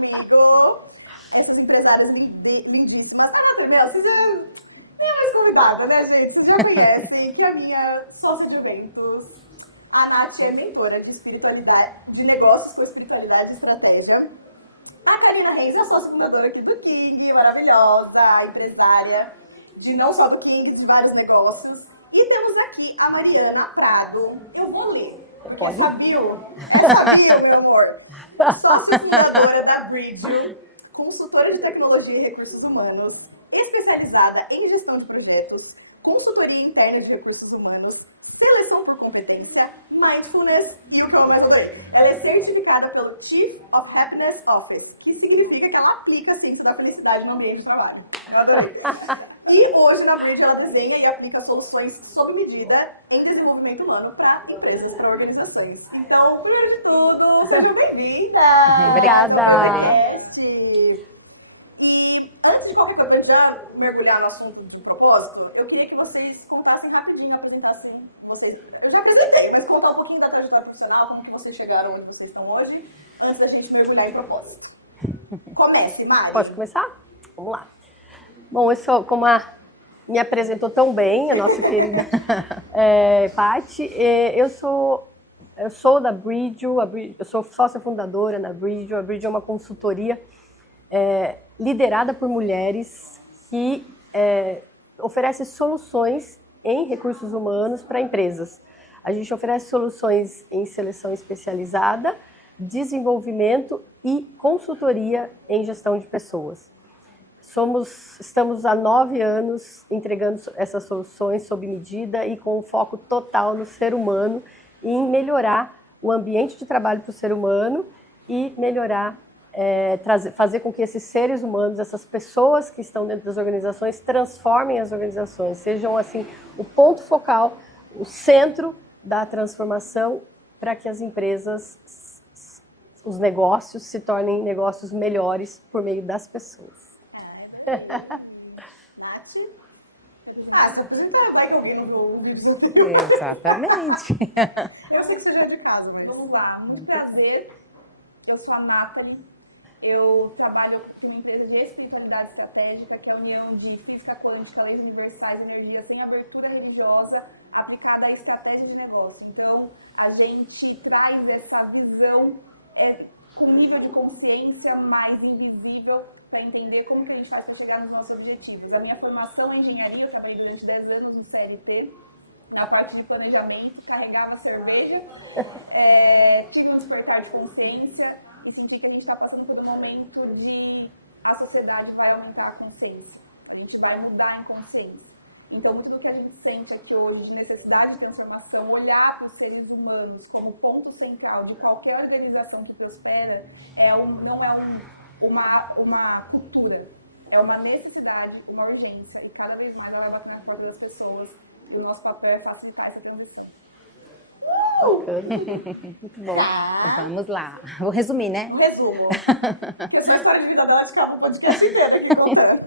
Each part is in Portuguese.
Comigo, essas empresárias lindíssimas. A Nath, você já é mais convidada, né, gente? Vocês já conhecem que a minha sócia de eventos, a Nath, é mentora de espiritualidade, de negócios com espiritualidade e estratégia. A Karina Reis é a sócia fundadora aqui do King, maravilhosa, empresária de não só do King, de vários negócios. E temos aqui a Mariana Prado. Eu vou ler. Porque essa bio, meu amor. Sócia fundadora da Bridgio, consultora de tecnologia e recursos humanos, especializada em gestão de projetos, consultoria interna de recursos humanos, seleção por competência, mindfulness e o que eu mais adorei. Ela é certificada pelo Chief of Happiness Office, que significa que ela aplica a ciência da felicidade no ambiente de trabalho. Eu adorei. E hoje na Bridge ela desenha e aplica soluções sob medida em desenvolvimento humano para empresas, para organizações. Então, primeiro de tudo, seja bem-vinda! Obrigada! E antes de qualquer coisa, pra já mergulhar no assunto de propósito, eu queria que vocês contassem rapidinho, apresentassem vocês. Eu já apresentei, mas contar um pouquinho da trajetória profissional, como que vocês chegaram onde vocês estão hoje, antes da gente mergulhar em propósito. Comece, Mari. Pode começar? Vamos lá. Bom, eu sou, como me apresentou tão bem, a nossa querida Paty, eu sou da Bridgio, eu sou sócia fundadora na Bridgio. A Bridgio é uma consultoria liderada por mulheres que oferece soluções em recursos humanos para empresas. A gente oferece soluções em seleção especializada, desenvolvimento e consultoria em gestão de pessoas. Estamos há 9 anos entregando essas soluções sob medida e com foco total no ser humano e em melhorar o ambiente de trabalho para o ser humano e melhorar, fazer com que esses seres humanos, essas pessoas que estão dentro das organizações, transformem as organizações, sejam assim o ponto focal, o centro da transformação para que as empresas, os negócios se tornem negócios melhores por meio das pessoas. Nath? Tá apresentando, vai alguém no vídeo do Exatamente. Eu sei que você já é de casa, mas Vamos lá. Muito prazer. Eu sou a Nathalie. Eu trabalho com uma empresa de espiritualidade estratégica, que é a união de física quântica, leis universais, energia sem abertura religiosa, aplicada à estratégia de negócio. Então, a gente traz essa visão com um nível de consciência mais invisível para entender como que a gente faz para chegar nos nossos objetivos. A minha formação é engenharia, eu trabalhei durante 10 anos no CLT, na parte de planejamento, carregava cerveja, tive um despertar de consciência e senti que a gente está passando por um momento de a sociedade vai aumentar a consciência, a gente vai mudar em consciência. Então, muito do que a gente sente aqui hoje de necessidade de transformação, olhar para os seres humanos como ponto central de qualquer organização que prospera, não é uma cultura, é uma necessidade, uma urgência, e cada vez mais ela vai bater na porta das pessoas. O nosso papel é facilitar essa transição. Muito bom. Tá. Vamos lá. Vou resumir, né? Um resumo. Porque essa história de vida dela de cabo o podcast inteiro aqui contando.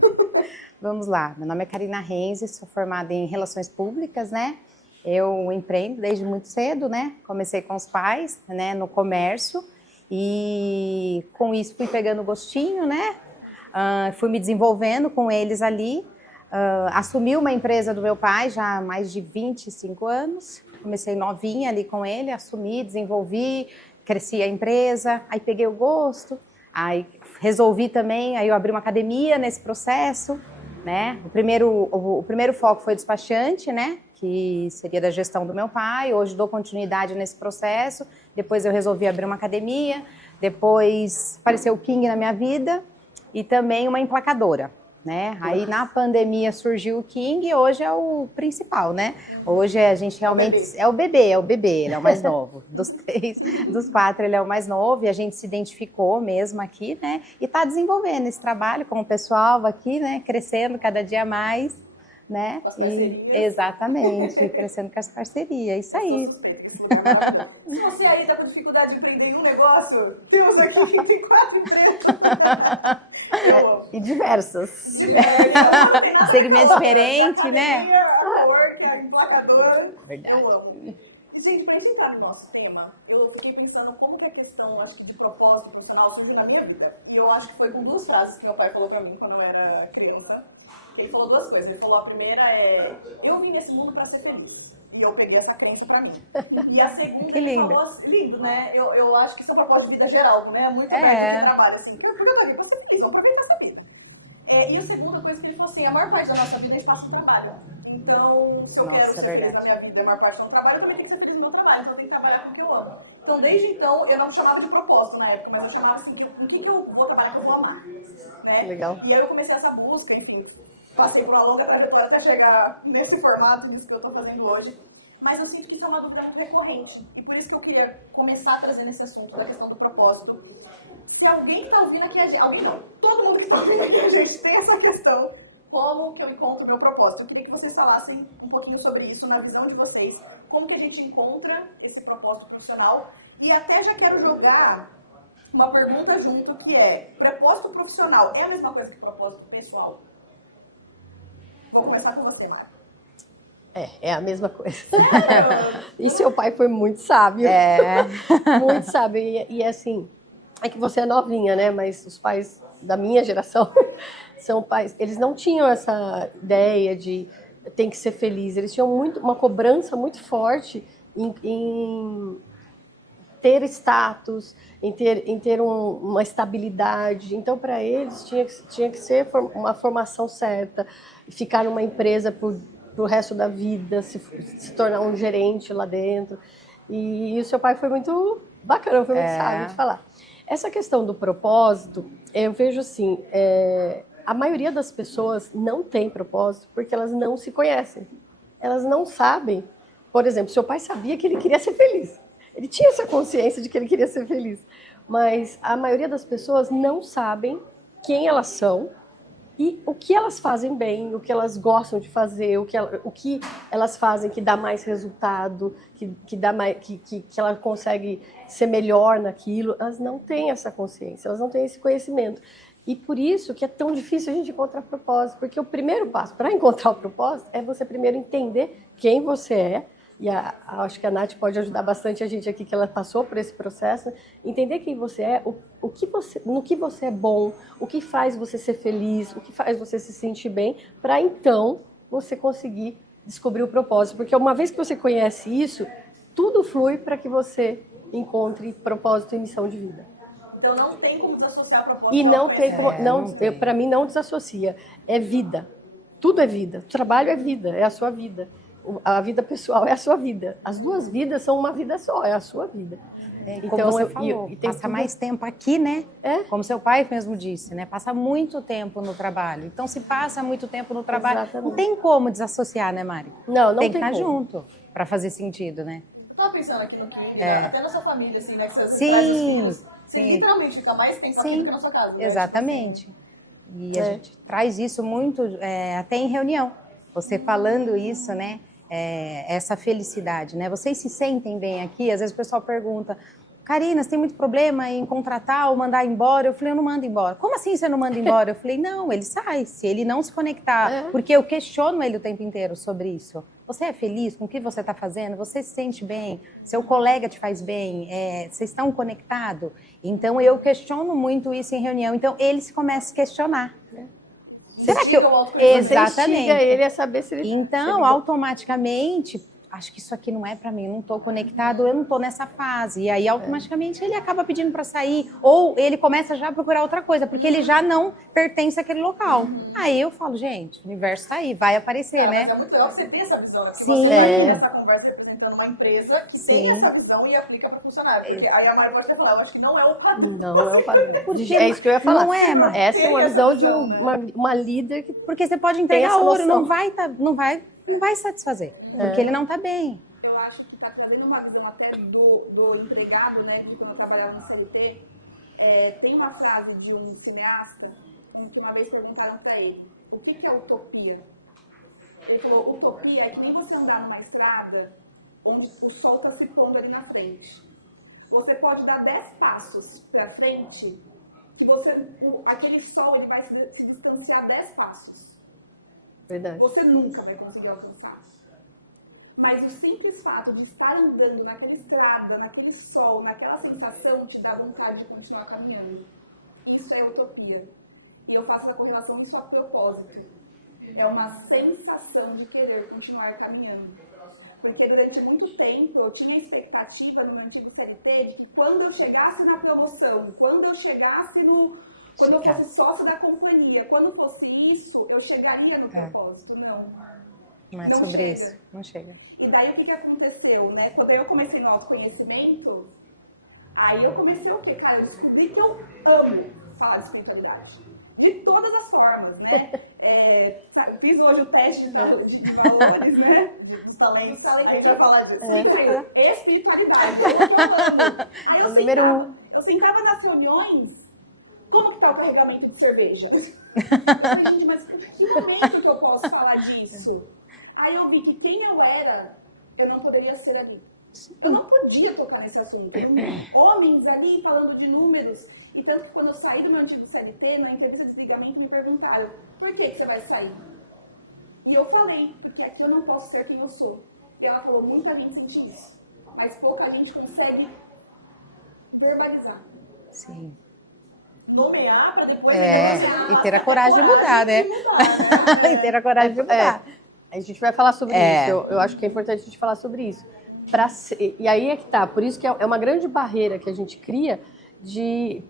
Vamos lá. Meu nome é Karina Renzi, sou formada em Relações Públicas, né? Eu empreendo desde muito cedo, né? Comecei com os pais, né? No comércio. E com isso fui pegando gostinho, né? Fui me desenvolvendo com eles ali. Assumi uma empresa do meu pai já há mais de 25 anos. Comecei novinha ali com ele, assumi, desenvolvi, cresci a empresa, aí peguei o gosto, aí resolvi também, aí eu abri uma academia nesse processo, né? O primeiro foco foi despachante, né? Que seria da gestão do meu pai, hoje dou continuidade nesse processo, depois eu resolvi abrir uma academia, depois apareceu o King na minha vida e também uma emplacadora. Né? Aí na pandemia surgiu o King e hoje é o principal, né? Hoje a gente realmente é o bebê, ele é o mais novo. Dos 4 ele é o mais novo e a gente se identificou mesmo aqui, né? E tá desenvolvendo esse trabalho com o pessoal aqui, né? Crescendo cada dia mais, né? Com as parcerias. Exatamente, crescendo com as parcerias, isso aí. Se você ainda está com dificuldade de empreender em um negócio, temos aqui que tem 4 empresas. E diversas. Segmento diferente, né? A work, a emplacadora. Verdade. Eu amo. Gente, para entrar no nosso tema, eu fiquei pensando como que a questão, acho que de propósito profissional surge na minha vida. E eu acho que foi com 2 frases que meu pai falou para mim quando eu era criança. Ele falou 2 coisas. Ele falou, a primeira é, eu vim nesse mundo para ser feliz. E eu peguei essa crença pra mim. E a segunda, Que lindo. ele falou, lindo, né? Eu acho que isso é um propósito de vida geral, né? Muito É. mais do trabalho, assim. Porque eu tô aqui pra ser feliz, vamos aproveitar essa vida. E a segunda coisa que ele falou assim, a maior parte da nossa vida a gente passa no trabalho. Então, se eu Nossa, quero é ser feliz verdade. na minha vida, a maior parte do trabalho, eu também tenho que ser feliz no meu trabalho. Então, eu tenho que trabalhar com o que eu amo. Então, desde então, eu não chamava de propósito na época, mas eu chamava assim, de com quem que eu vou trabalhar que eu vou amar. Né? Legal. E aí eu comecei essa busca, enfim, passei por uma longa trajetória até chegar nesse formato, nisso que eu tô fazendo hoje. Mas eu sinto que isso é uma dúvida muito recorrente. E por isso que eu queria começar trazendo esse assunto da questão do propósito. Se alguém está ouvindo aqui a gente... Alguém não. Todo mundo que está ouvindo aqui a gente tem essa questão. Como que eu encontro o meu propósito? Eu queria que vocês falassem um pouquinho sobre isso, na visão de vocês. Como que a gente encontra esse propósito profissional. E até já quero jogar uma pergunta junto, que é... Propósito profissional é a mesma coisa que propósito pessoal? Vou começar com você, Marco. É a mesma coisa. Sério? E seu pai foi muito sábio. Muito sábio. E assim, é que você é novinha, né? Mas os pais da minha geração são pais... Eles não tinham essa ideia de tem que ser feliz. Eles tinham uma cobrança muito forte em ter status, em ter uma estabilidade. Então, para eles, tinha que ser uma formação certa, ficar numa empresa pro resto da vida, se tornar um gerente lá dentro. E o seu pai foi muito bacana, foi muito sábio de falar. Essa questão do propósito, eu vejo assim, a maioria das pessoas não tem propósito porque elas não se conhecem. Elas não sabem. Por exemplo, seu pai sabia que ele queria ser feliz. Ele tinha essa consciência de que ele queria ser feliz. Mas a maioria das pessoas não sabem quem elas são, e o que elas fazem bem, o que elas gostam de fazer, o que elas fazem que dá mais resultado, que ela consegue ser melhor naquilo, elas não têm essa consciência, elas não têm esse conhecimento. E por isso que é tão difícil a gente encontrar propósito, porque o primeiro passo para encontrar o propósito é você primeiro entender quem você é, e acho que a Nath pode ajudar bastante a gente aqui, que ela passou por esse processo, entender quem você é, no que você é bom, o que faz você ser feliz, o que faz você se sentir bem, para então você conseguir descobrir o propósito. Porque uma vez que você conhece isso, tudo flui para que você encontre propósito e missão de vida. Então não tem como desassociar a proposta. E não tem como, tem. para mim não desassocia, é vida. Tudo é vida. O trabalho é vida, é a sua vida. A vida pessoal é a sua vida. As duas vidas são uma vida só, é a sua vida. Como você falou, passa mais tempo aqui, né? Como seu pai mesmo disse, né? Passa muito tempo no trabalho. Então, se passa muito tempo no trabalho, Exatamente. não tem como desassociar, né, Mari? Não tem que tem estar como. junto para fazer sentido, né? Eu tava pensando aqui no crime, né? Até na sua família, assim, né? Que você Sim, traz os filhos. Você sim. literalmente fica mais tempo aqui do que na sua casa. Né? Exatamente. E a gente traz isso muito até em reunião. Você falando isso, né? Essa felicidade, né? Vocês se sentem bem aqui? Às vezes o pessoal pergunta, Karina, você tem muito problema em contratar ou mandar embora? Eu falei, eu não mando embora. Como assim você não manda embora? Eu falei, não, ele sai, se ele não se conectar. Porque eu questiono ele o tempo inteiro sobre isso. Você é feliz com o que você está fazendo? Você se sente bem? Seu colega te faz bem? Vocês estão conectados? Então, eu questiono muito isso em reunião. Então, ele se começa a questionar. Será que Exatamente. Instiga ele a saber se ele... Então, automaticamente, acho que isso aqui não é para mim, eu não estou conectado, eu não estou nessa fase. E aí, automaticamente, ele acaba pedindo para sair. Ou ele começa já a procurar outra coisa, porque ele já não pertence àquele local. Aí eu falo, gente, o universo está aí, vai aparecer, né? Mas é muito legal que você tem essa visão, né? Sim. Você vai nessa conversa representando uma empresa que tem essa visão e aplica para funcionário. Porque aí a Mari pode até falar, eu acho que não é o padrão. Não é o padrão. É isso que eu ia falar. Não é, Mari. Essa é uma visão de uma líder que... Porque você pode entregar ouro, não vai satisfazer, porque ele não está bem. Eu acho que está trazendo uma visão até do empregado, né? Que quando eu trabalhava no CLT, tem uma frase de um cineasta que uma vez perguntaram para ele, o que é utopia? Ele falou, utopia é que nem você andar numa estrada onde o sol está se pondo ali na frente. Você pode dar 10 passos para frente, que aquele sol ele vai se distanciar 10 passos. Verdade. Você nunca vai conseguir alcançar. Mas o simples fato de estar andando naquela estrada, naquele sol, naquela sensação, te dá vontade de continuar caminhando. Isso é utopia. E eu faço a correlação disso a propósito. É uma sensação de querer continuar caminhando. Porque durante muito tempo eu tinha expectativa no meu antigo CLT de que quando eu chegasse na promoção, quando eu chegasse quando eu fosse sócia da companhia, quando fosse isso, eu chegaria no propósito. Não. Mas não sobre chega. isso, não chega. E daí o que aconteceu, né? Quando eu comecei no autoconhecimento, aí eu comecei o quê? Cara, eu descobri que eu amo falar de espiritualidade. De todas as formas, né? Fiz hoje o teste de valores, né? Dos talentos. A gente vai falar disso. Espiritualidade, é o que eu amo. Aí eu sentava nas reuniões, como que tá o carregamento de cerveja? Eu falei, gente, mas que momento que eu posso falar disso? Aí eu vi que quem eu era, eu não poderia ser ali. Eu não podia tocar nesse assunto. Homens ali falando de números. E tanto que quando eu saí do meu antigo CLT, na entrevista de desligamento, me perguntaram, por que você vai sair? E eu falei, porque aqui eu não posso ser quem eu sou. E ela falou, muita gente sente isso. Mas pouca gente consegue verbalizar. Sim. Nomear para depois... E ter a coragem de mudar, né? E ter a coragem de mudar. A gente vai falar sobre isso. Eu acho que é importante a gente falar sobre isso. E aí é que tá. Por isso que é uma grande barreira que a gente cria de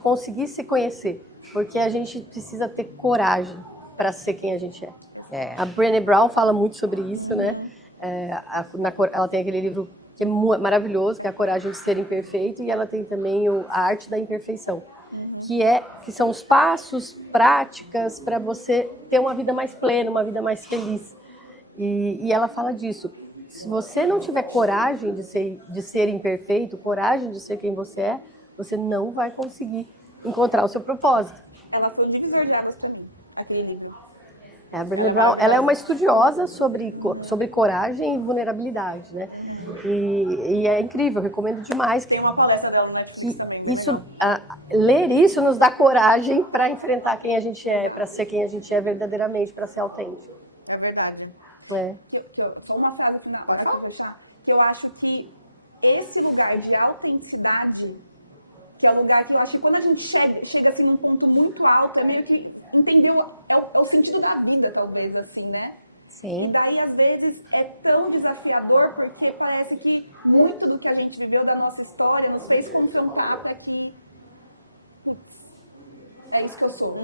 conseguir se conhecer. Porque a gente precisa ter coragem para ser quem a gente é. A Brené Brown fala muito sobre isso, né? Ela tem aquele livro que é maravilhoso, que é A Coragem de Ser Imperfeito, e ela tem também A Arte da Imperfeição, que são os passos, práticas para você ter uma vida mais plena, uma vida mais feliz. E ela fala disso. Se você não tiver coragem de ser imperfeito, coragem de ser quem você não vai conseguir encontrar o seu propósito. Ela foi um divisor de águas para mim, aquele livro. A Brené Brown, ela é uma estudiosa sobre coragem e vulnerabilidade, né? E é incrível, recomendo demais. Tem uma palestra dela na Netflix também. Ler isso nos dá coragem para enfrentar quem a gente é, para ser quem a gente é verdadeiramente, para ser autêntico. É verdade. Só uma frase final, para fechar, que eu acho que esse lugar de autenticidade, que é o lugar que eu acho que quando a gente chega assim num ponto muito alto, é meio que entendeu, é o sentido da vida, talvez, assim, né? Sim. E daí, às vezes, é tão desafiador, porque parece que muito do que a gente viveu da nossa história nos fez confrontar para que é isso que eu sou.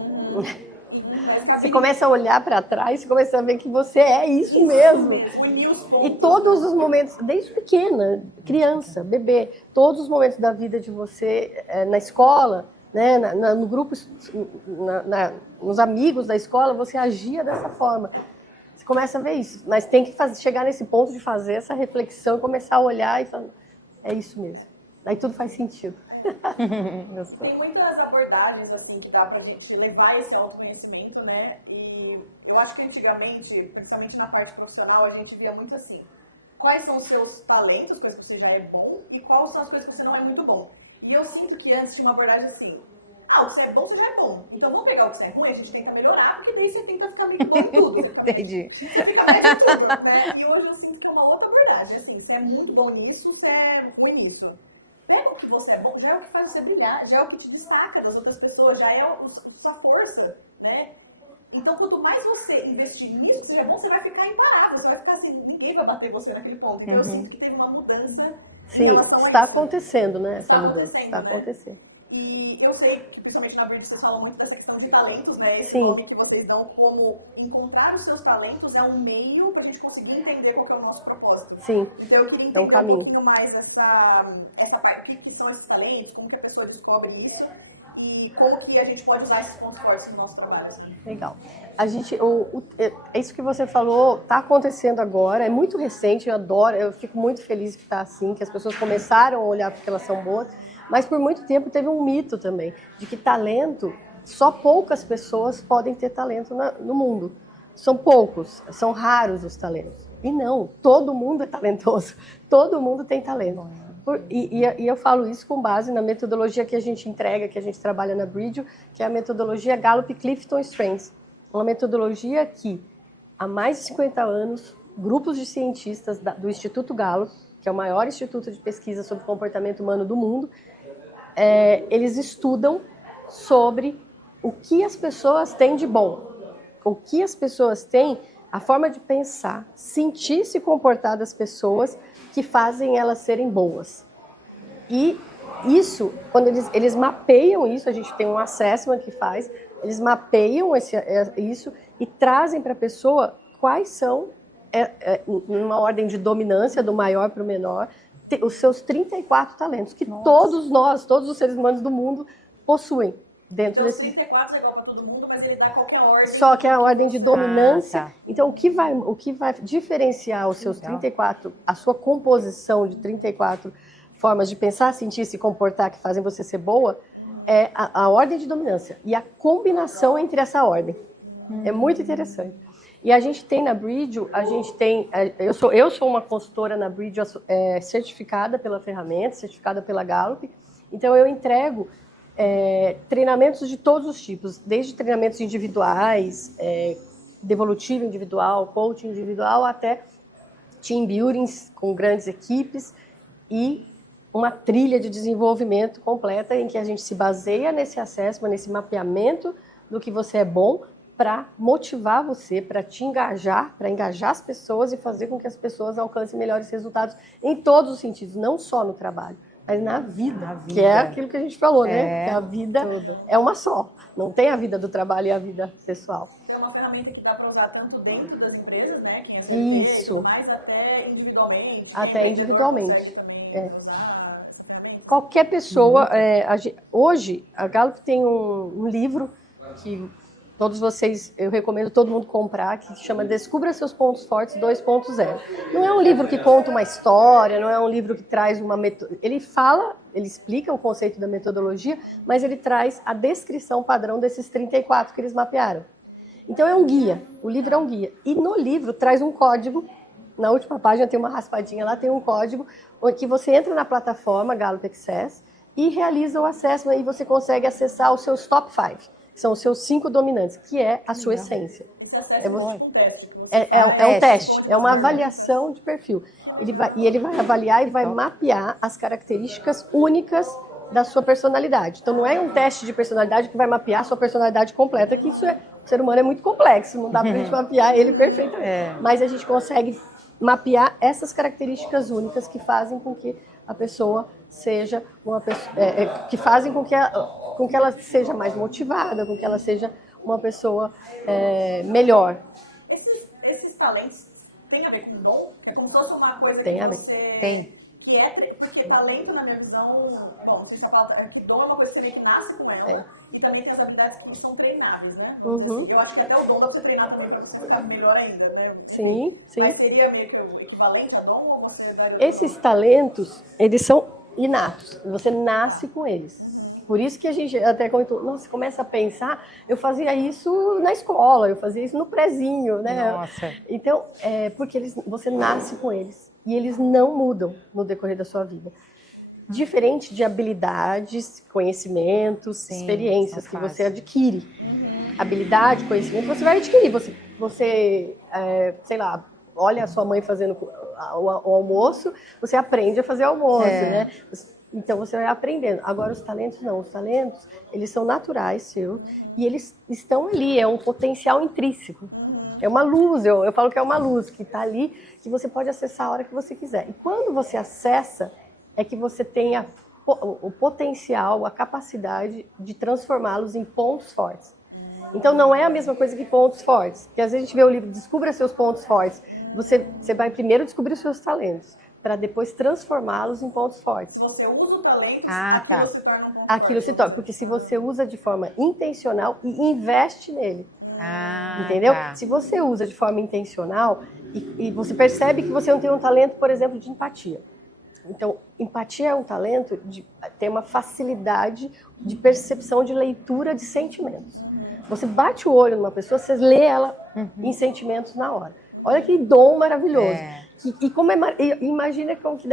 Você começa a olhar para trás, você começa a ver que você é isso mesmo. E todos os momentos, desde pequena, criança, bebê, todos os momentos da vida de você, na escola, né, no grupo, nos amigos da escola, você agia dessa forma. Você começa a ver isso, mas tem que chegar nesse ponto de fazer essa reflexão, começar a olhar e falar, é isso mesmo. Daí tudo faz sentido. Tem muitas abordagens assim que dá pra gente levar esse autoconhecimento, né? E eu acho que antigamente, principalmente na parte profissional, a gente via muito assim: quais são os seus talentos, coisas que você já é bom, e quais são as coisas que você não é muito bom. E eu sinto que antes tinha uma abordagem assim: o que você é bom, você já é bom. Então vamos pegar o que você é ruim, a gente tenta melhorar, porque daí você tenta ficar muito bom em tudo. Entendi. Você fica bem em tudo, né? E hoje eu sinto que é uma outra abordagem, assim: você é muito bom nisso, você é ruim nisso. Pega o que você é bom, já é o que faz você brilhar, já é o que te destaca das outras pessoas, já é a sua força, né? Então, quanto mais você investir nisso, que seja bom, você vai ficar imparável, você vai ficar assim, ninguém vai bater você naquele ponto. Então, eu sinto que teve uma mudança Sim, em relação a isso. está acontecendo, né, essa mudança. Está né? acontecendo. E eu sei que, principalmente na Bridge, vocês falam muito dessa questão de talentos, né? Esse Sim. nome que vocês dão como encontrar os seus talentos é um meio para a gente conseguir entender qual que é o nosso propósito. Sim. Então eu queria entender um pouquinho mais essa parte, o que são esses talentos, como que a pessoa descobre isso e como que a gente pode usar esses pontos fortes no nosso trabalho. Assim. Legal. A gente, isso que você falou está acontecendo agora, é muito recente, eu adoro, eu fico muito feliz que está assim, que as pessoas começaram a olhar porque elas são boas. Mas por muito tempo teve um mito também, de que talento, só poucas pessoas podem ter talento no mundo. São poucos, são raros os talentos. E não, todo mundo é talentoso, todo mundo tem talento. E eu falo isso com base na metodologia que a gente entrega, que a gente trabalha na Bridge, que é a metodologia Gallup-Clifton Strengths. Uma metodologia que, há mais de 50 anos, grupos de cientistas do Instituto Gallup, que é o maior instituto de pesquisa sobre comportamento humano do mundo, eles estudam sobre o que as pessoas têm de bom, o que as pessoas têm, a forma de pensar, sentir, se comportar das pessoas que fazem elas serem boas. E isso, quando eles mapeiam isso, a gente tem um assessment que faz, eles mapeiam isso e trazem para a pessoa quais são, numa ordem de dominância, do maior para o menor, os seus 34 talentos, que todos nós, todos os seres humanos do mundo possuem. Dentro então, desse... 34 é igual para todo mundo, mas ele dá qualquer ordem. Só que é a ordem de dominância. Tá. Então, o que vai diferenciar os seus 34, a sua composição de 34 formas de pensar, sentir, se comportar, que fazem você ser boa, é a ordem de dominância e a combinação entre essa ordem. É muito interessante. E a gente tem na Bridge, eu sou uma consultora na Bridge certificada pela ferramenta, certificada pela Gallup, então eu entrego treinamentos de todos os tipos, desde treinamentos individuais, devolutivo individual, coaching individual, até team buildings com grandes equipes e uma trilha de desenvolvimento completa em que a gente se baseia nesse assessment, nesse mapeamento do que você é bom, para motivar você, para te engajar, para engajar as pessoas e fazer com que as pessoas alcancem melhores resultados em todos os sentidos, não só no trabalho, mas na vida. Que é aquilo que a gente falou, né? Que a vida é uma só, não tem a vida do trabalho e a vida pessoal. É uma ferramenta que dá para usar tanto dentro das empresas, né? Que Isso. Mas até individualmente. Até individualmente. Também usar essa ferramenta. Qualquer pessoa. Hoje, a Gallup tem um livro que todos vocês, eu recomendo todo mundo comprar, que se chama Descubra Seus Pontos Fortes 2.0. Não é um livro que conta uma história, não é um livro que traz uma metodologia. Ele explica o conceito da metodologia, mas ele traz a descrição padrão desses 34 que eles mapearam. Então é um guia, o livro é um guia. E no livro traz um código, na última página tem uma raspadinha lá, tem um código, que você entra na plataforma Gallup Access e realiza o acesso, e você consegue acessar os seus top 5. que são os seus 5 dominantes, que é a sua essência. Isso é você- tipo um teste. É um teste, é uma avaliação de perfil. Ele vai avaliar e vai mapear as características únicas da sua personalidade. Então, não é um teste de personalidade que vai mapear a sua personalidade completa, que o ser humano é muito complexo, não dá pra gente mapear ele perfeitamente. Mas a gente consegue mapear essas características únicas que fazem com que a pessoa seja uma pessoa, que fazem com que ela seja mais motivada, com que ela seja uma pessoa melhor. Esses talentos têm a ver com dom? É como se fosse uma coisa Tem que a ver. você... Tem. Que porque talento, na minha visão, bom, não sei se a palavra, que dom é uma coisa que você meio que nasce com ela, e também tem as habilidades que são treináveis, né? Uhum. Eu acho que até o dom dá pra você treinar também, pra você ficar melhor ainda, né? Sim, sim. Mas seria meio que o equivalente a dom, ou você vai... Esses talentos, eles são inatos, você nasce com eles. Por isso que a gente até comentou, nossa, começa a pensar, eu fazia isso na escola, eu fazia isso no prezinho, né? Nossa. Então, porque você nasce com eles e eles não mudam no decorrer da sua vida. Diferente de habilidades, conhecimentos, Sim, experiências são que fases. você adquire. Habilidade, conhecimento, você vai adquirir. Você sei lá, olha a sua mãe fazendo o almoço, você aprende a fazer almoço, né? Então você vai aprendendo. Agora os talentos não, os talentos, eles são naturais seus e eles estão ali, é um potencial intrínseco. É uma luz, eu falo que é uma luz que está ali, que você pode acessar a hora que você quiser. E quando você acessa, é que você tem o potencial, a capacidade de transformá-los em pontos fortes. Então não é a mesma coisa que pontos fortes, porque às vezes a gente vê o livro Descubra Seus Pontos Fortes, você vai primeiro descobrir os seus talentos, para depois transformá-los em pontos fortes. Você usa o talento, tá. se torna um ponto Aquilo forte. se torna, porque se você usa de forma intencional e investe nele, entendeu? Tá. Se você usa de forma intencional e você percebe que você não tem um talento, por exemplo, de empatia. Então, empatia é um talento de ter uma facilidade de percepção de leitura de sentimentos. Você bate o olho numa pessoa, você lê ela em sentimentos na hora. Olha que dom maravilhoso. E como imagina como que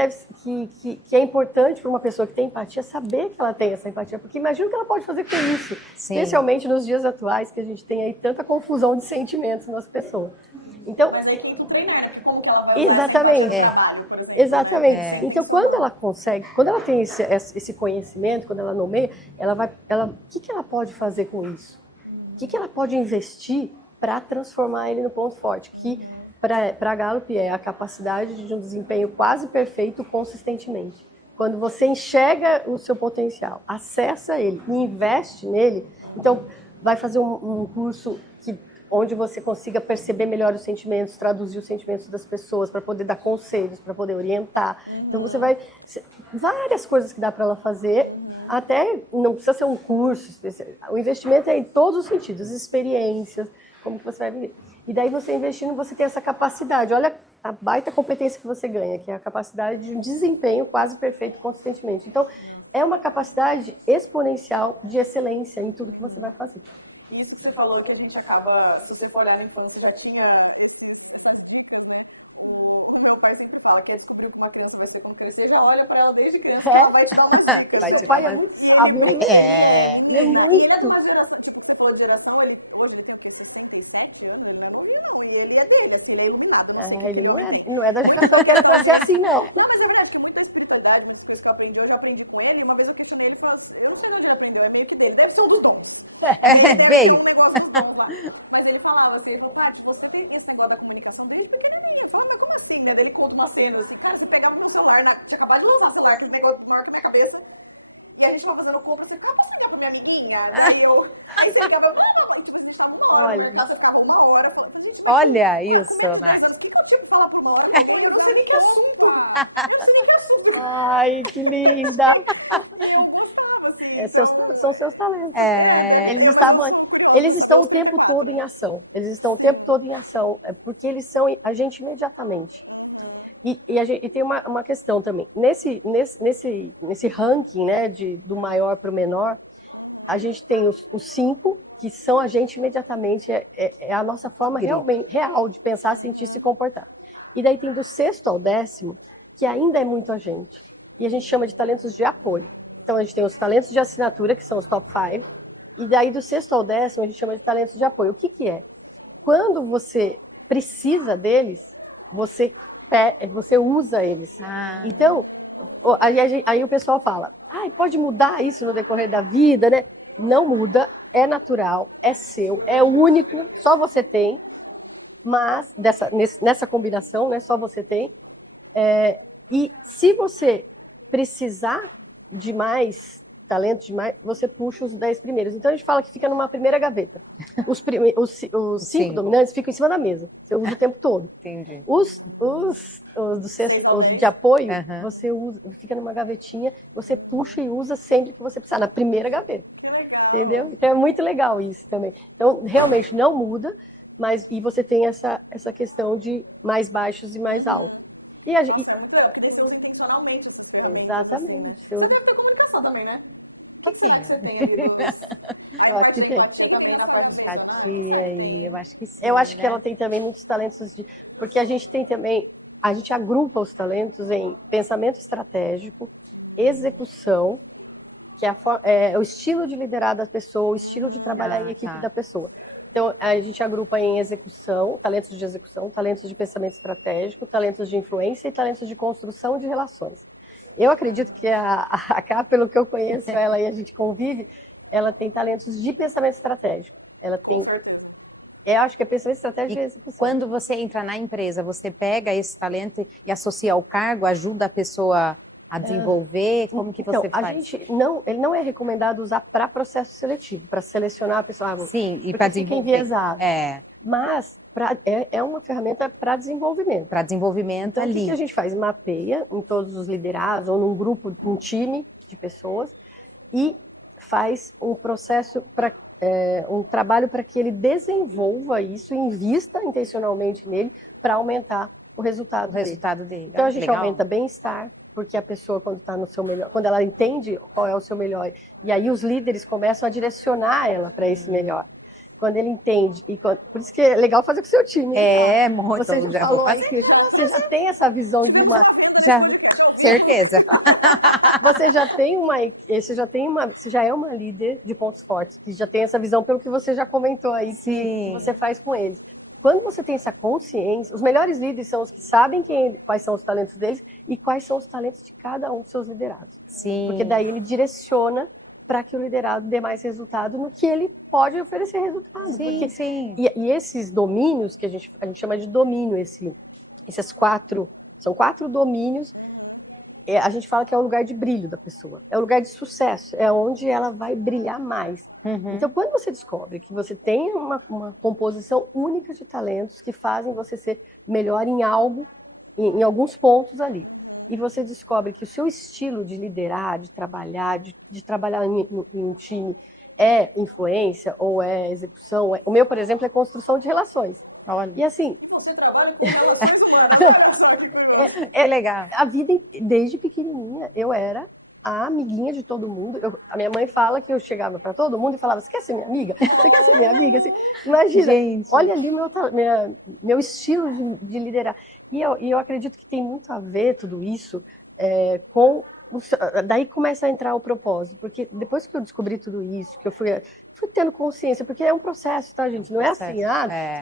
é importante para uma pessoa que tem empatia saber que ela tem essa empatia, porque imagina o que ela pode fazer com isso, Sim. especialmente nos dias atuais que a gente tem aí tanta confusão de sentimentos nas pessoas. Então, Mas aí tem que treinar, né? Como que ela vai exatamente. usar esse trabalho, por exemplo? Exatamente. Então, quando ela tem esse conhecimento, quando ela nomeia, o que ela pode fazer com isso? O que ela pode investir para transformar ele no ponto forte? Que para a Gallup é a capacidade de um desempenho quase perfeito consistentemente. Quando você enxerga o seu potencial, acessa ele e investe nele, então vai fazer um curso onde você consiga perceber melhor os sentimentos, traduzir os sentimentos das pessoas, para poder dar conselhos, para poder orientar. Então você vai... Várias coisas que dá para ela fazer, até não precisa ser um curso especial. O investimento é em todos os sentidos, experiências, como que você vai viver. E daí você investindo, você tem essa capacidade. Olha a baita competência que você ganha, que é a capacidade de um desempenho quase perfeito consistentemente. Então, é uma capacidade exponencial de excelência em tudo que você vai fazer. Isso que você falou que a gente acaba, se você for olhar na infância, já tinha... O meu pai sempre fala que é descobrir o que uma criança vai ser quando crescer, já olha para ela desde criança, ela vai te dar uma dica. Esse seu pai é muito sábio. Ele é Ele é muito... de uma geração, ele hoje ele tem 57 anos, ele não é e ele é dele, é filho iluminado. Ele não é da geração que era pra ser assim, não. Mas na verdade, tem muitas propriedades, muitas coisas que eu aprendi com ele, uma vez eu questionei ele e falei, eu não sei de onde eu aprendi, eu que dele, deve ser um dos dons. Veio. Mas ele falava assim, ele falou, Tati, você tem que ter esse negócio da comunicação de como assim, né? Ele conta uma cena, assim, cara, você pegava no celular, tinha acabado de usar o celular, tem um negócio maior que a minha cabeça. E a gente foi fazendo compra, você ficava, posso pegar pra minha amiguinha? Aí você ficava, não, tipo, a gente tava uma hora, você ficava uma hora. Olha isso, Nath. O que eu tinha que falar pro Nora? Eu não sei nem que assunto. Eu não sei nem que assunto. Ai, que linda! São seus talentos. Eles estão o tempo todo em ação. Eles estão o tempo todo em ação, porque eles são a gente imediatamente. E tem uma questão também. Nesse ranking, né, do maior para o menor, a gente tem os 5, que são a gente imediatamente, é a nossa forma real de pensar, sentir, se comportar. E daí tem do 6º ao 10º, que ainda é muito a gente. E a gente chama de talentos de apoio. Então a gente tem os talentos de assinatura, que são os top 5, E daí, do sexto ao décimo, a gente chama de talentos de apoio. O que que é? Quando você precisa deles, você usa eles. Então, aí o pessoal fala, pode mudar isso no decorrer da vida, né? Não muda, é natural, é seu, é único, só você tem, mas nessa combinação, né, só você tem. E se você precisar de mais talento, você puxa os 10 primeiros. Então a gente fala que fica numa primeira gaveta. Os 5 dominantes ficam em cima da mesa. Você usa o tempo todo. Entendi. Os do sexto, os de apoio, você usa, fica numa gavetinha, você puxa e usa sempre que você precisar, na primeira gaveta. Entendeu? Então é muito legal isso também. Então, realmente não muda, e você tem essa questão de mais baixos e mais altos. Você usa intencionalmente esses coisas. Exatamente. Mas deve ter comunicação também, né? O que você tem ali? Eu acho que tem. Também na parte Empatia, e eu acho que sim. Eu acho que ela tem também muitos talentos porque a gente tem também, a gente agrupa os talentos em pensamento estratégico, execução, que é o estilo de liderar da pessoa, o estilo de trabalhar em equipe da pessoa. Então, a gente agrupa em execução, talentos de pensamento estratégico, talentos de influência e talentos de construção de relações. Eu acredito que a Ká, pelo que eu conheço ela e a gente convive, ela tem talentos de pensamento estratégico. Ela tem. Eu acho que é pensamento estratégico e execução. Quando você entra na empresa, você pega esse talento e associa ao cargo, ajuda a pessoa a desenvolver? Como que você faz? Ele não é recomendado usar para processo seletivo, para selecionar a pessoa. Sim, e para desenvolver. Fica enviesado. Mas é uma ferramenta para desenvolvimento. Para desenvolvimento então, ali. O que a gente faz? Mapeia em todos os liderados, ou num grupo, um time de pessoas, e faz um processo um trabalho para que ele desenvolva isso, invista intencionalmente nele para aumentar o resultado dele. Então, a gente aumenta bem-estar, porque a pessoa, quando está no seu melhor, quando ela entende qual é o seu melhor, e aí os líderes começam a direcionar ela para esse melhor. Quando ele entende, por isso que é legal fazer com o seu time. Muito. Você já falou aí que você já tem essa visão de uma... Certeza. Você já é uma líder de pontos fortes, que já tem essa visão pelo que você já comentou aí, que você faz com eles. Quando você tem essa consciência, os melhores líderes são os que sabem quais são os talentos deles e quais são os talentos de cada um dos seus liderados. Sim. Porque daí ele direciona para que o liderado dê mais resultado no que ele pode oferecer resultado. Sim. E esses domínios, que a gente chama de domínio, são 4 domínios, a gente fala que é o lugar de brilho da pessoa, é o lugar de sucesso, é onde ela vai brilhar mais. Então, quando você descobre que você tem uma composição única de talentos que fazem você ser melhor em algo, em alguns pontos ali, e você descobre que o seu estilo de liderar, de trabalhar em um time é influência ou é execução, o meu, por exemplo, é construção de relações. Olha. E assim, você trabalha com relações humanas. É legal. A vida, desde pequenininha, eu era a amiguinha de todo mundo. A minha mãe fala que eu chegava para todo mundo e falava: você quer ser minha amiga? Você quer ser minha amiga? Assim, imagina, gente, olha ali meu estilo de liderar. E eu acredito que tem muito a ver tudo isso com... Daí começa a entrar o propósito, porque depois que eu descobri tudo isso, que eu fui tendo consciência, porque é um processo, tá, gente? Não é assim,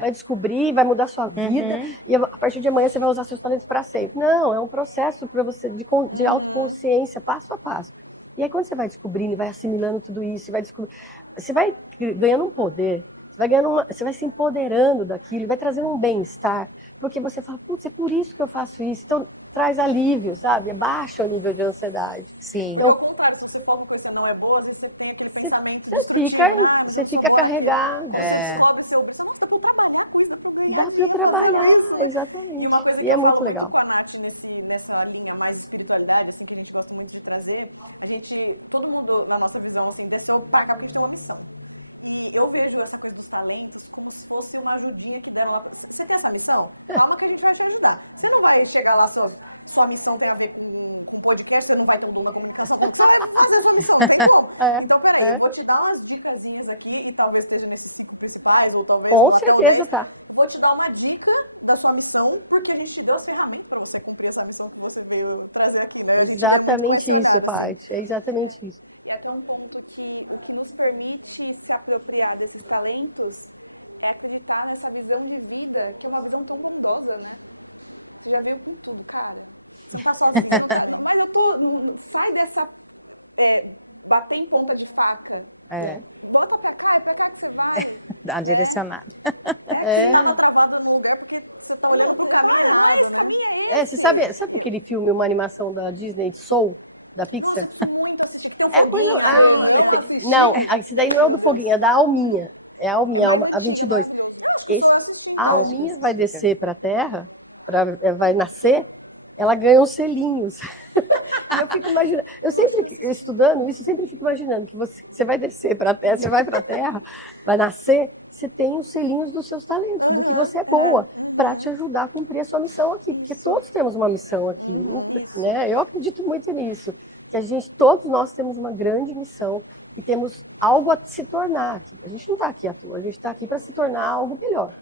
vai descobrir, vai mudar sua vida, e a partir de amanhã você vai usar seus talentos para sempre. Não, é um processo para você de autoconsciência, passo a passo. E aí quando você vai descobrindo, vai assimilando tudo isso, você vai ganhando um poder, você vai se empoderando daquilo, vai trazendo um bem-estar, porque você fala, putz, é por isso que eu faço isso. Então, traz alívio, sabe? Baixa o nível de ansiedade. Sim. Então, se você fala que você não é boa, você tem você fica carregado. Dá para eu trabalhar, exatamente. E é muito legal. Dessa linha mais espiritualidade, assim, que a gente gosta muito de trazer, todo mundo, na nossa visão, assim, desse departamento de opção. E eu vejo essa coisa dos talentos como se fosse uma ajudinha que deram lá. Você tem essa missão? Fala que a gente vai te ajudar. Você não vai chegar lá, sua missão tem a ver com um podcast, você não vai ter dúvida como você Vou te dar umas dicasinhas aqui, que talvez esteja nesses 5 principais. Ou talvez com certeza, tá. Vou te dar uma dica da sua missão, porque a gente te deu as ferramentas para você cumprir essa missão que você veio trazer aqui. Exatamente isso, Paty. É exatamente isso. É tão conjunto de que nos permite se apropriar desses talentos é acreditar nessa visão de vida, que é uma visão tão curiosa, né? Já veio com tudo, cara. Mas eu tô, sai dessa bater em ponta de faca. Né? Bota pra cá, pra cá que você vai. Dá uma direcionada. Você tá travando no lugar porque você tá olhando pro caminho errado. Você sabe aquele filme, uma animação da Disney, Soul, da Pixar? É coisa. Não, esse daí não é o do foguinho, é da Alminha. É a Alminha, a 22. A Alminha vai descer para a Terra, vai nascer, ela ganha uns selinhos. E eu fico imaginando, eu sempre estudando isso, eu sempre fico imaginando que você vai descer para a Terra, você vai para a Terra, vai nascer, você tem os selinhos dos seus talentos, do que você é boa, para te ajudar a cumprir a sua missão aqui, porque todos temos uma missão aqui, né? Eu acredito muito nisso, que todos nós temos uma grande missão e temos algo a se tornar aqui. A gente não está aqui à toa, a gente está aqui para se tornar algo melhor.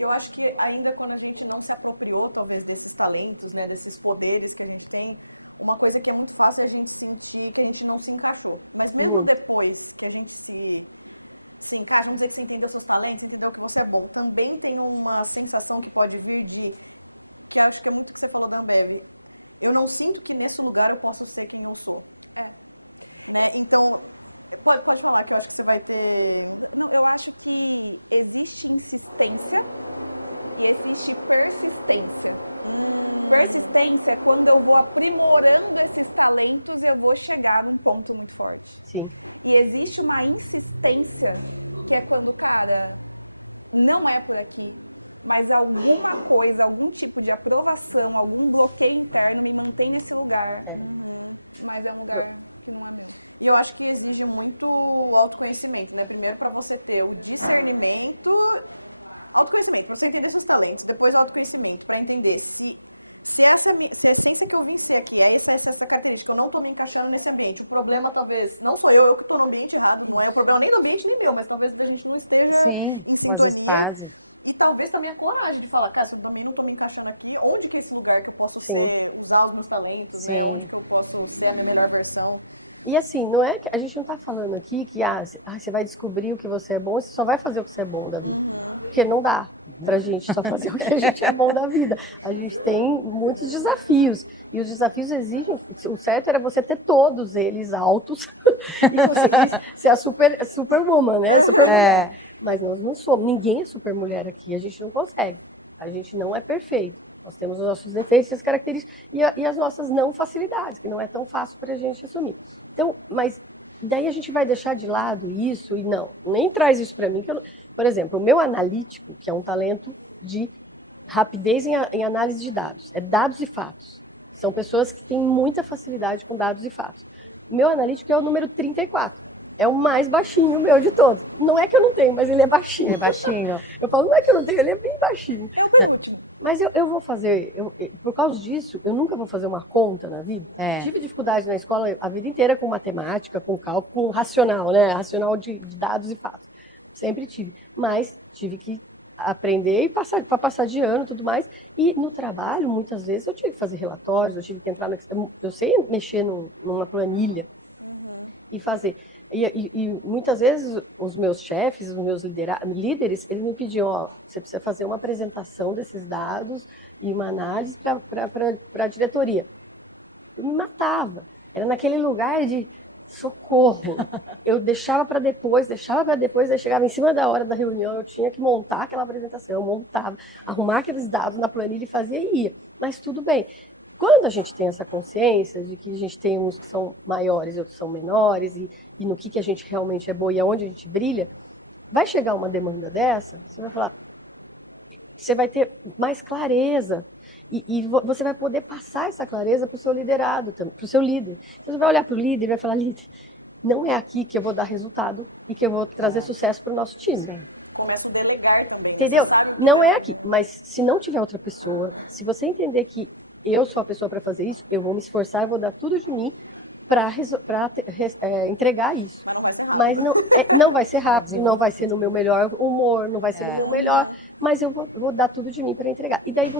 Eu acho que ainda quando a gente não se apropriou, talvez, desses talentos, né, desses poderes que a gente tem, uma coisa que é muito fácil é a gente sentir que a gente não se encaixou. Mas mesmo depois que a gente se encaixa, não sei se você entendeu seus talentos, entendeu que você é bom, também tem uma sensação que pode vir de, que eu acho que é muito o que você falou da Ambev. Eu não sinto que nesse lugar eu posso ser quem eu sou. Então, pode falar que eu acho que você vai ter... Eu acho que existe insistência e existe persistência. Persistência é quando eu vou aprimorando esses talentos, eu vou chegar num ponto muito forte. Sim. E existe uma insistência, que é quando, cara, não é por aqui, mas alguma coisa, algum tipo de aprovação, algum bloqueio interno me mantém nesse lugar. Mas é um lugar... Eu acho que exige muito autoconhecimento, né? Primeiro, para você ter o discernimento, autoconhecimento, para você entender seus talentos, depois o autoconhecimento, para entender que essa essência que eu vim ser aqui, essa característica, eu não estou me encaixando nesse ambiente. O problema, talvez, não sou eu que estou no ambiente errado, não é o problema nem do ambiente nem meu, mas talvez a gente não esteja... Sim, às vezes fase. E talvez também a coragem de falar, cara, se eu também não estou me encaixando aqui, onde que é esse lugar que eu posso usar os meus talentos, Sim. né? Onde que eu posso ser a minha melhor versão. E assim, não é que a gente não está falando aqui que você vai descobrir o que você é bom, você só vai fazer o que você é bom da vida. Porque não dá pra gente só fazer o que a gente é bom da vida. A gente tem muitos desafios. E os desafios exigem... O certo era você ter todos eles altos e conseguir ser a superwoman, né? Supermulher. Mas nós não somos. Ninguém é supermulher aqui. A gente não consegue. A gente não é perfeito. Nós temos os nossos defeitos e as características e as nossas não facilidades, que não é tão fácil para a gente assumir. Então, mas daí a gente vai deixar de lado isso e não, nem traz isso para mim. Que por exemplo, o meu analítico, que é um talento de rapidez em análise de dados, é dados e fatos. São pessoas que têm muita facilidade com dados e fatos. O meu analítico é o número 34. É o mais baixinho meu de todos. Não é que eu não tenho, mas ele é baixinho. É baixinho. Eu falo, não é que eu não tenho, ele é bem baixinho. Mas eu vou fazer, por causa disso, eu nunca vou fazer uma conta na vida. Tive dificuldade na escola a vida inteira com matemática, com cálculo, com racional, né? Racional de dados e fatos. Sempre tive. Mas tive que aprender e para passar de ano e tudo mais. E no trabalho, muitas vezes, eu tive que fazer relatórios, eu tive que entrar eu sei mexer numa planilha e fazer. E muitas vezes os meus chefes, os meus líderes, eles me pediam, você precisa fazer uma apresentação desses dados e uma análise para a diretoria. Eu me matava. Era naquele lugar de socorro. Eu deixava para depois, aí chegava em cima da hora da reunião, eu tinha que montar aquela apresentação, eu montava, arrumar aqueles dados na planilha e fazia e ia. Mas tudo bem. Quando a gente tem essa consciência de que a gente tem uns que são maiores e outros são menores, e no que a gente realmente é boa e aonde a gente brilha, vai chegar uma demanda dessa, você vai falar, você vai ter mais clareza, e você vai poder passar essa clareza para o seu liderado, para o seu líder. Então, você vai olhar para o líder e vai falar, líder, não é aqui que eu vou dar resultado e que eu vou trazer sucesso para o nosso time. Sim. Começa a delegar também. Entendeu? Não é aqui, mas se não tiver outra pessoa, se você entender que eu sou a pessoa para fazer isso, eu vou me esforçar, eu vou dar tudo de mim para entregar isso. Mas não vai ser rápido, não vai ser no meu melhor humor, não vai ser no meu melhor, mas eu vou dar tudo de mim para entregar. E daí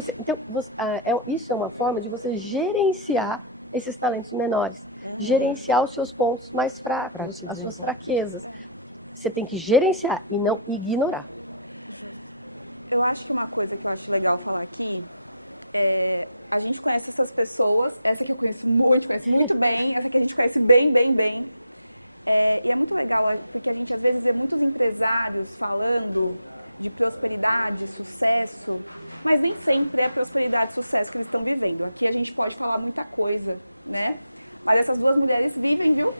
isso é uma forma de você gerenciar esses talentos menores. gerenciar os seus pontos mais Pra fracos, te as suas desenvolver. fraquezas. Você tem que gerenciar e não ignorar. Eu acho que uma coisa que eu acho legal falar aqui a gente conhece essas pessoas, essa eu conhece muito bem, mas que a gente conhece bem. E é muito legal, porque a gente vê muitos empresários falando de prosperidade, de sucesso, mas nem sempre é a prosperidade e sucesso que eles estão vivendo. Aqui a gente pode falar muita coisa, né? Olha, essas duas mulheres vivem, viu?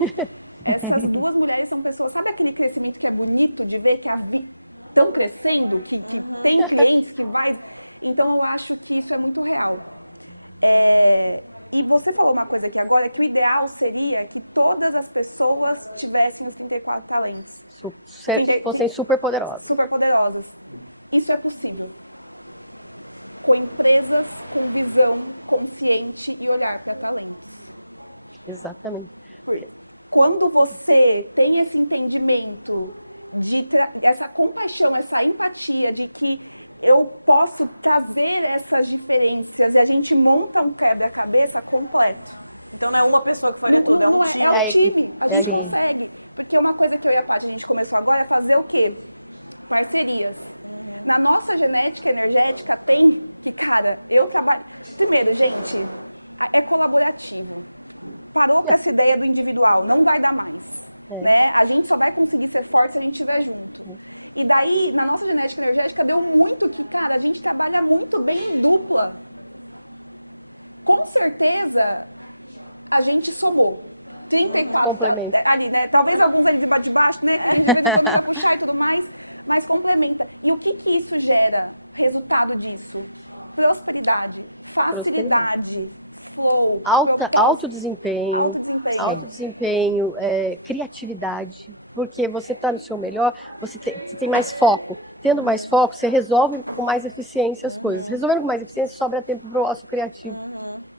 Essas duas mulheres são pessoas, sabe aquele crescimento que é bonito de ver que as vidas estão crescendo, que tem clientes, que vai. Então eu acho que isso é muito legal. E você falou uma coisa aqui agora, que o ideal seria que todas as pessoas tivessem os 34 talentos. Fossem super poderosos. Super poderosas. Isso é possível. Com empresas com visão consciente e olhar para talentos. Exatamente. Quando você tem esse entendimento, dessa compaixão, essa empatia de que eu posso trazer essas diferenças e a gente monta um quebra-cabeça completo. Então não é uma pessoa que vai resolver, é a equipe. Sim. Porque uma coisa que eu e a Paty, a gente começou agora é fazer o quê? Parcerias. Na nossa genética energética tem, cara, eu trabalho. Primeiro, gente, é colaborativo. Parou com essa ideia do individual, não vai dar mais. Né? A gente só vai conseguir ser forte se a gente estiver junto. E daí, na nossa genética energética, deu muito que, cara, a gente trabalha muito bem em dupla. Com certeza, a gente somou. Complemento. Ali, né? Talvez algum tempo de baixo, né? Mas complementa. E o que isso gera? Resultado disso? Prosperidade. Facilidade. Alto desempenho, criatividade, porque você está no seu melhor, você tem mais foco. Tendo mais foco, você resolve com mais eficiência as coisas. Resolvendo com mais eficiência, sobra tempo para o ócio criativo,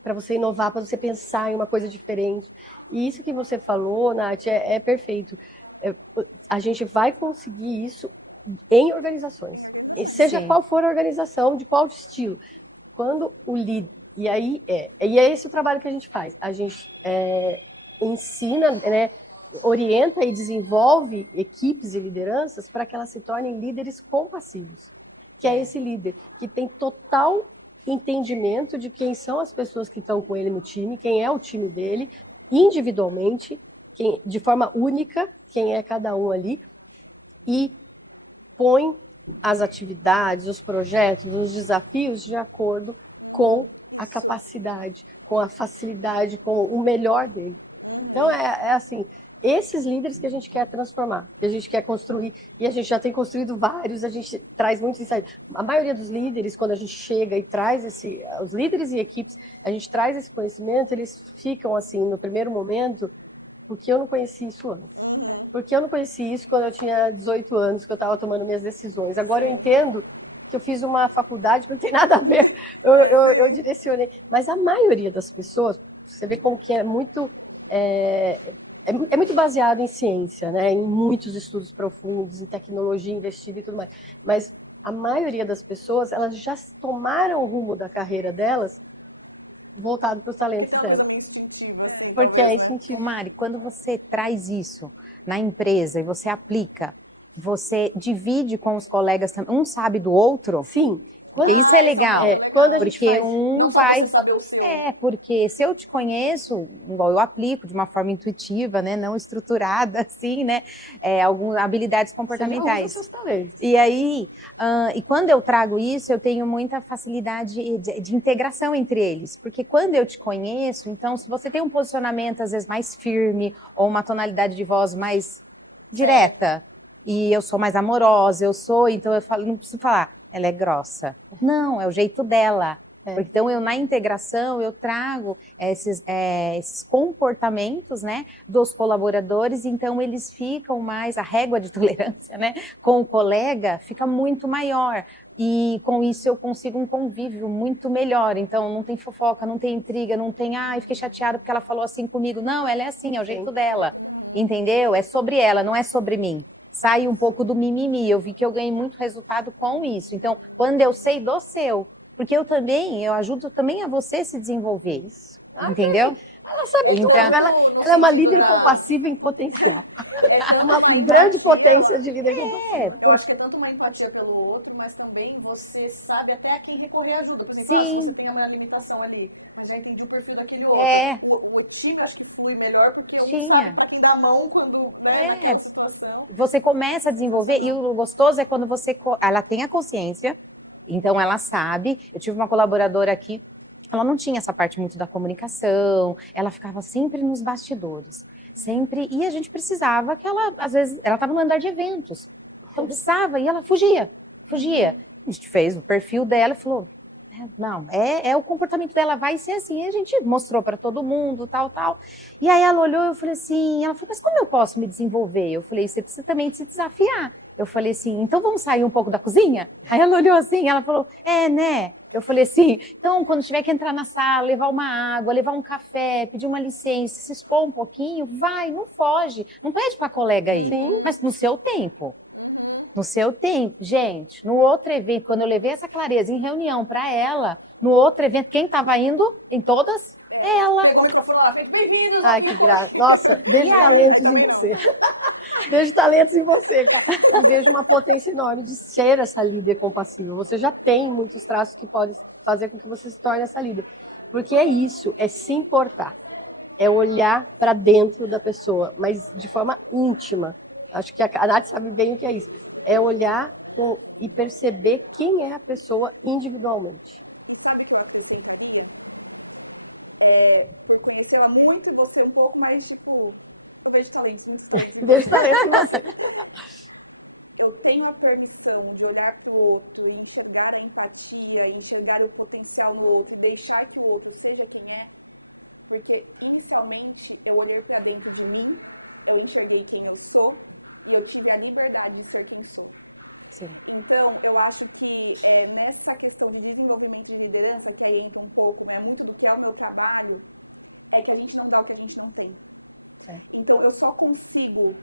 para você inovar, para você pensar em uma coisa diferente. E isso que você falou, Nath, é perfeito. A gente vai conseguir isso em organizações, seja qual for a organização, de qual estilo. Quando o líder e é esse o trabalho que a gente faz. A gente ensina, né, orienta e desenvolve equipes e lideranças para que elas se tornem líderes compassivos. Que é esse líder que tem total entendimento de quem são as pessoas que estão com ele no time, quem é o time dele, individualmente, de forma única, quem é cada um ali, e põe as atividades, os projetos, os desafios de acordo com a capacidade, com a facilidade, com o melhor dele. Então, assim, esses líderes que a gente quer transformar, que a gente quer construir, e a gente já tem construído vários, a gente traz muito isso aí. A maioria dos líderes, quando a gente chega e traz os líderes e equipes, a gente traz esse conhecimento, eles ficam assim, no primeiro momento, porque eu não conheci isso antes. Porque eu não conheci isso quando eu tinha 18 anos, que eu estava tomando minhas decisões. Agora eu entendo que eu fiz uma faculdade, não tem nada a ver, eu direcionei. Mas a maioria das pessoas, você vê como que é muito baseado em ciência, né? Em muitos estudos profundos, em tecnologia investida e tudo mais. Mas a maioria das pessoas, elas já tomaram o rumo da carreira delas voltado para os talentos dela. Porque é instintivo. Mari, quando você traz isso na empresa e você aplica, você divide com os colegas também, um sabe do outro? Sim. Isso é legal, quando a gente porque faz, um vai... porque se eu te conheço, igual eu aplico de uma forma intuitiva, né, não estruturada, assim, né, algumas habilidades comportamentais. Você já usa seus talentos. E aí, e quando eu trago isso, eu tenho muita facilidade de integração entre eles, porque quando eu te conheço, então, se você tem um posicionamento, às vezes, mais firme, ou uma tonalidade de voz mais direta, e eu sou mais amorosa, então eu falo, não preciso falar, ela é grossa. Não, é o jeito dela. Porque, então, na integração, eu trago esses comportamentos, né, dos colaboradores, então eles ficam mais, a régua de tolerância, né, com o colega fica muito maior. E com isso eu consigo um convívio muito melhor. Então, não tem fofoca, não tem intriga, não tem, fiquei chateada porque ela falou assim comigo. Não, ela é assim, é o jeito dela. Entendeu? É sobre ela, não é sobre mim. Sai um pouco do mimimi. Eu vi que eu ganhei muito resultado com isso. Então, quando eu sei do seu, porque eu ajudo também a você se desenvolver. Entendeu? Ela sabe Então- tudo. Ela é uma líder compassiva em potencial. É Uma grande potência de líder compassiva. Eu acho que é tanto uma empatia pelo outro, mas também você sabe até a quem recorrer ajuda. Por exemplo, Sim. se você tem uma limitação ali, eu já entendi o perfil daquele outro. É. O time acho que flui melhor, porque um Tinha. sabe pra quem dá a mão quando pega naquela situação. Você começa a desenvolver, e o gostoso é quando ela tem a consciência, então ela sabe. Eu tive uma colaboradora aqui, ela não tinha essa parte muito da comunicação, ela ficava sempre nos bastidores, sempre, e a gente precisava que ela, às vezes, ela estava no andar de eventos, então precisava, e ela fugia. A gente fez o perfil dela e falou, não, é o comportamento dela, vai ser assim. E a gente mostrou para todo mundo, tal. E aí ela olhou, eu falei assim, ela falou, mas como eu posso me desenvolver? Eu falei, você precisa também se desafiar. Eu falei assim, então vamos sair um pouco da cozinha? Aí ela olhou assim, ela falou, né? Eu falei assim, então quando tiver que entrar na sala, levar uma água, levar um café, pedir uma licença, se expor um pouquinho, vai, não foge, não pede para a colega aí, Sim. mas no seu tempo. No seu tempo, gente, no outro evento, quando eu levei essa clareza em reunião para ela, no outro evento, quem estava indo em todas? Ela. Pegou o microfone lá, fez bem-vindo. Ai, que graça. Nossa, vejo E aí? talentos em você. Vejo talentos em você, cara. E vejo uma potência enorme de ser essa líder compassiva. Você já tem muitos traços que podem fazer com que você se torne essa líder. Porque é isso, é se importar. É olhar para dentro da pessoa, mas de forma íntima. Acho que a Nath sabe bem o que é isso. É olhar e perceber quem é a pessoa individualmente. Sabe o que eu acrescentaria? Eu conheci ela muito e você um pouco mais, tipo, eu vejo talentos no seu. Vejo talentos em você. Eu tenho a permissão de olhar para o outro, enxergar a empatia, enxergar o potencial no outro, deixar que o outro seja quem é, porque inicialmente eu olhei para dentro de mim, eu enxerguei quem eu sou e eu tive a liberdade de ser quem sou. Sim. Então, eu acho que nessa questão de desenvolvimento de liderança, que aí entra um pouco, né, muito do que é o meu trabalho, é que a gente não dá o que a gente não tem. Então, eu só consigo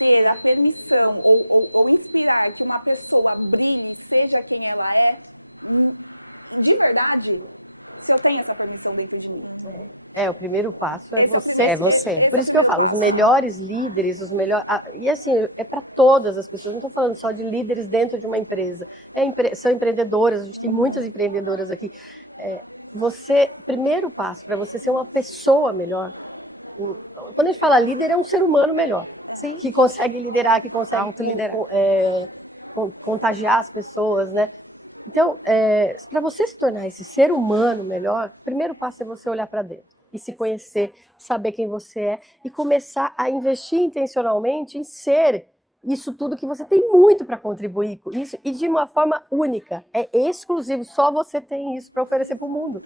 ter a permissão ou inspirar que uma pessoa brilhe, seja quem ela é, de verdade, se eu tenho essa permissão dentro de mim. O primeiro passo é você. É você. Por isso que eu falo, os melhores líderes, e assim, é para todas as pessoas, não estou falando só de líderes dentro de uma empresa. São empreendedoras, a gente tem muitas empreendedoras aqui. Primeiro passo para você ser uma pessoa melhor, quando a gente fala líder, é um ser humano melhor. Sim. Que consegue liderar, que consegue contagiar as pessoas, né? Então, para você se tornar esse ser humano melhor, o primeiro passo é você olhar para dentro e se conhecer, saber quem você é e começar a investir intencionalmente em ser isso tudo que você tem muito para contribuir com isso e de uma forma única. É exclusivo, só você tem isso para oferecer para o mundo.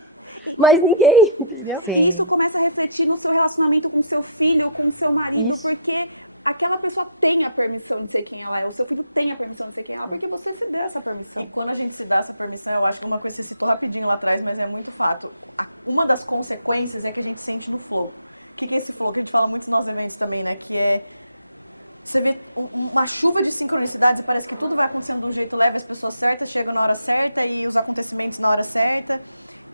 Mas ninguém, entendeu? Sim. Isso começa a refletir no seu relacionamento com o seu filho ou com o seu marido, Isso. porque aquela pessoa tem a permissão de ser quem ela é, o seu filho tem a permissão de ser quem ela é, porque você se deu essa permissão. E quando a gente se dá essa permissão, eu acho que uma coisa que rapidinho lá atrás, mas é muito fato. Uma das consequências é que a gente sente no flow. O que é esse flow? A gente fala dos nossos eventos também, né? Que é você vê uma chuva de sincronicidades e parece que tudo vai acontecendo de um jeito leve, as pessoas certas chegam na hora certa e os acontecimentos na hora certa.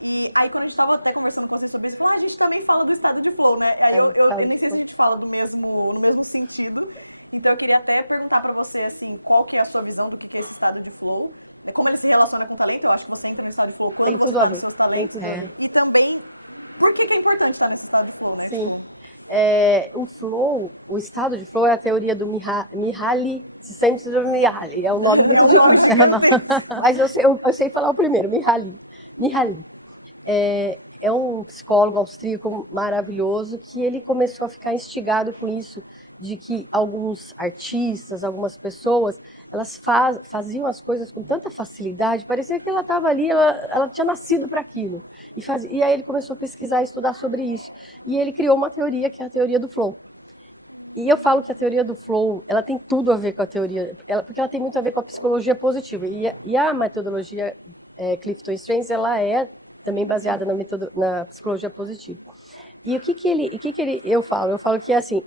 E aí, quando a gente estava até conversando com vocês sobre isso, a gente também fala do estado de flow, né? Eu não sei se a gente fala no mesmo sentido. Então, eu queria até perguntar para você, assim, qual que é a sua visão do que é esse estado de flow? Como ele se relaciona com o talento? Eu acho que você entra no estado de flow. Tem tudo a ver. Tem tudo a ver. E também, por que é importante estar nesse estado de flow? Sim. O flow, o estado de flow é a teoria do Mihaly Csikszentmihalyi. É um nome muito difícil. Mas eu sei falar o primeiro, Mihaly. É um psicólogo austríaco maravilhoso que ele começou a ficar instigado com isso, de que alguns artistas, algumas pessoas, elas faziam as coisas com tanta facilidade, parecia que ela estava ali, ela tinha nascido para aquilo. E aí ele começou a pesquisar e estudar sobre isso. E ele criou uma teoria, que é a teoria do flow. E eu falo que a teoria do flow, ela tem tudo a ver com a teoria, porque ela tem muito a ver com a psicologia positiva. E a metodologia Clifton Strengths, ela é também baseada na psicologia positiva. E o que eu falo? Eu falo que é assim,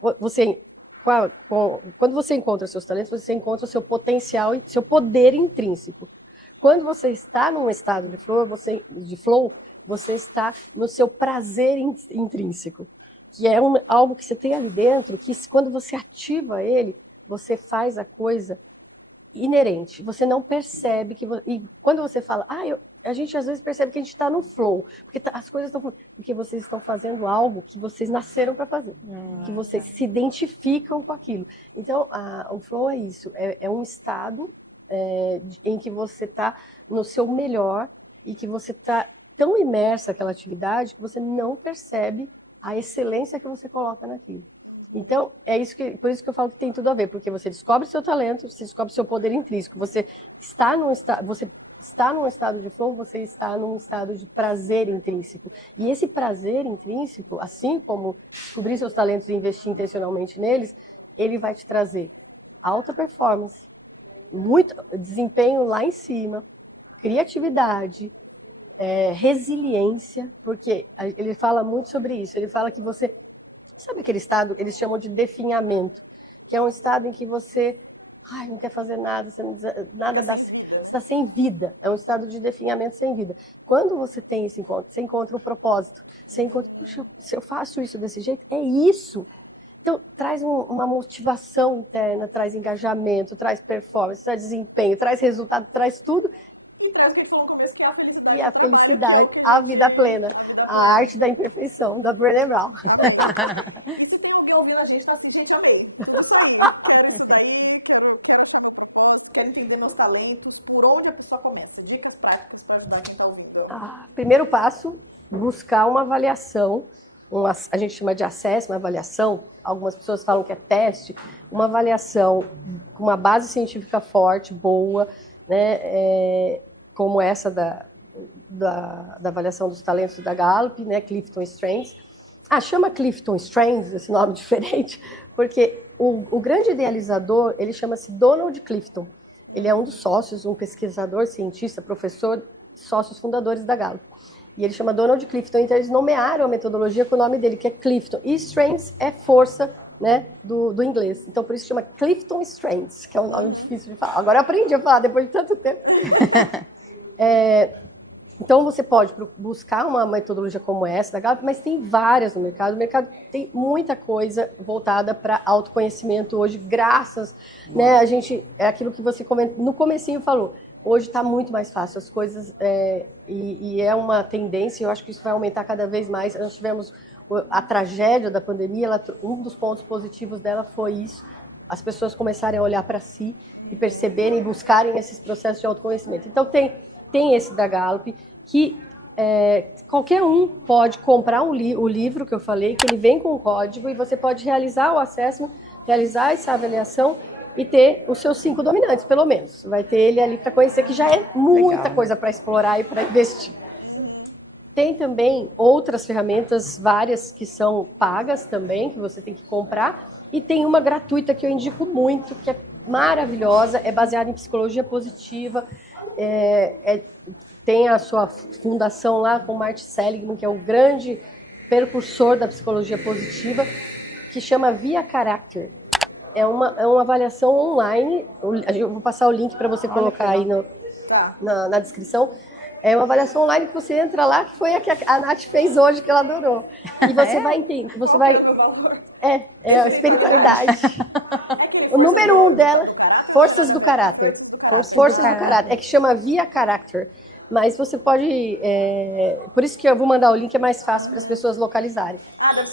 quando você encontra seus talentos, você encontra o seu potencial e seu poder intrínseco. Quando você está num estado de flow, você está no seu prazer intrínseco, que é algo que você tem ali dentro, que quando você ativa ele, você faz a coisa inerente. Você não percebe que... E quando você fala, a gente às vezes percebe que a gente está no flow, porque as coisas estão... Porque vocês estão fazendo algo que vocês nasceram para fazer, que vocês se identificam com aquilo. Então, o flow é isso, é um estado em que você está no seu melhor e que você está tão imersa naquela atividade que você não percebe a excelência que você coloca naquilo. Então, por isso que eu falo que tem tudo a ver, porque você descobre seu talento, você descobre seu poder intrínseco, você está num estado de flow, você está num estado de prazer intrínseco. E esse prazer intrínseco, assim como descobrir seus talentos e investir intencionalmente neles, ele vai te trazer alta performance, muito desempenho lá em cima, criatividade, resiliência, porque ele fala muito sobre isso. Ele fala que você... Sabe aquele estado, eles chamam de definhamento, que é um estado em que você não quer fazer nada, nada dá, você está sem vida, é um estado de definhamento sem vida. Quando você tem esse encontro, você encontra o propósito, você encontra, puxa, se eu faço isso desse jeito, é isso. Então, traz uma motivação interna, traz engajamento, traz performance, traz desempenho, traz resultado, traz tudo. E traz o que falou no começo, que é a felicidade. E a felicidade, a vida plena, a arte da imperfeição, da Brené Brown. Isso que tá ouvindo a gente, tá assim, gente, amei. Quero entender meus talentos, por onde a pessoa começa. Dicas práticas para ajudar quem tá ouvindo. Primeiro passo, buscar uma avaliação, a gente chama de acesso, uma avaliação, algumas pessoas falam que é teste, uma avaliação com uma base científica forte, boa, né, como essa da avaliação dos talentos da Gallup, né, Clifton Strengths. Chama Clifton Strengths, esse nome diferente, porque o grande idealizador, ele chama-se Donald Clifton. Ele é um dos sócios, um pesquisador, cientista, professor, sócios fundadores da Gallup. E ele chama Donald Clifton, então eles nomearam a metodologia com o nome dele, que é Clifton. E Strengths é força, né, do inglês. Então, por isso chama Clifton Strengths, que é um nome difícil de falar. Agora eu aprendi a falar, depois de tanto tempo. Então, você pode buscar uma metodologia como essa da Gallup, mas tem várias no mercado. O mercado tem muita coisa voltada para autoconhecimento hoje, graças, né, é aquilo que você no comecinho falou. Hoje está muito mais fácil as coisas, e é uma tendência, eu acho que isso vai aumentar cada vez mais. Nós tivemos a tragédia da pandemia, um dos pontos positivos dela foi isso, as pessoas começarem a olhar para si e perceberem e buscarem esses processos de autoconhecimento. Então tem esse da Gallup, que qualquer um pode comprar o livro que eu falei, que ele vem com um código, e você pode realizar o assessment, realizar essa avaliação e ter os seus 5 dominantes, pelo menos. Vai ter ele ali para conhecer, que já é muita coisa para explorar e para investir. Tem também outras ferramentas, várias que são pagas também, que você tem que comprar. E tem uma gratuita que eu indico muito, que é maravilhosa, é baseada em psicologia positiva. Tem a sua fundação lá com Martin Seligman, que é um grande precursor da psicologia positiva, que chama Via Character. É uma avaliação online. Eu vou passar o link para você colocar aí na descrição. É uma avaliação online que você entra lá, que foi a que a Nath fez hoje, que ela adorou. E você vai entender, você vai... É a espiritualidade. O número 1 dela, Forças do Caráter. Forças do Caráter. É que chama Via Character. Mas você pode... por isso que eu vou mandar o link, é mais fácil para as pessoas localizarem.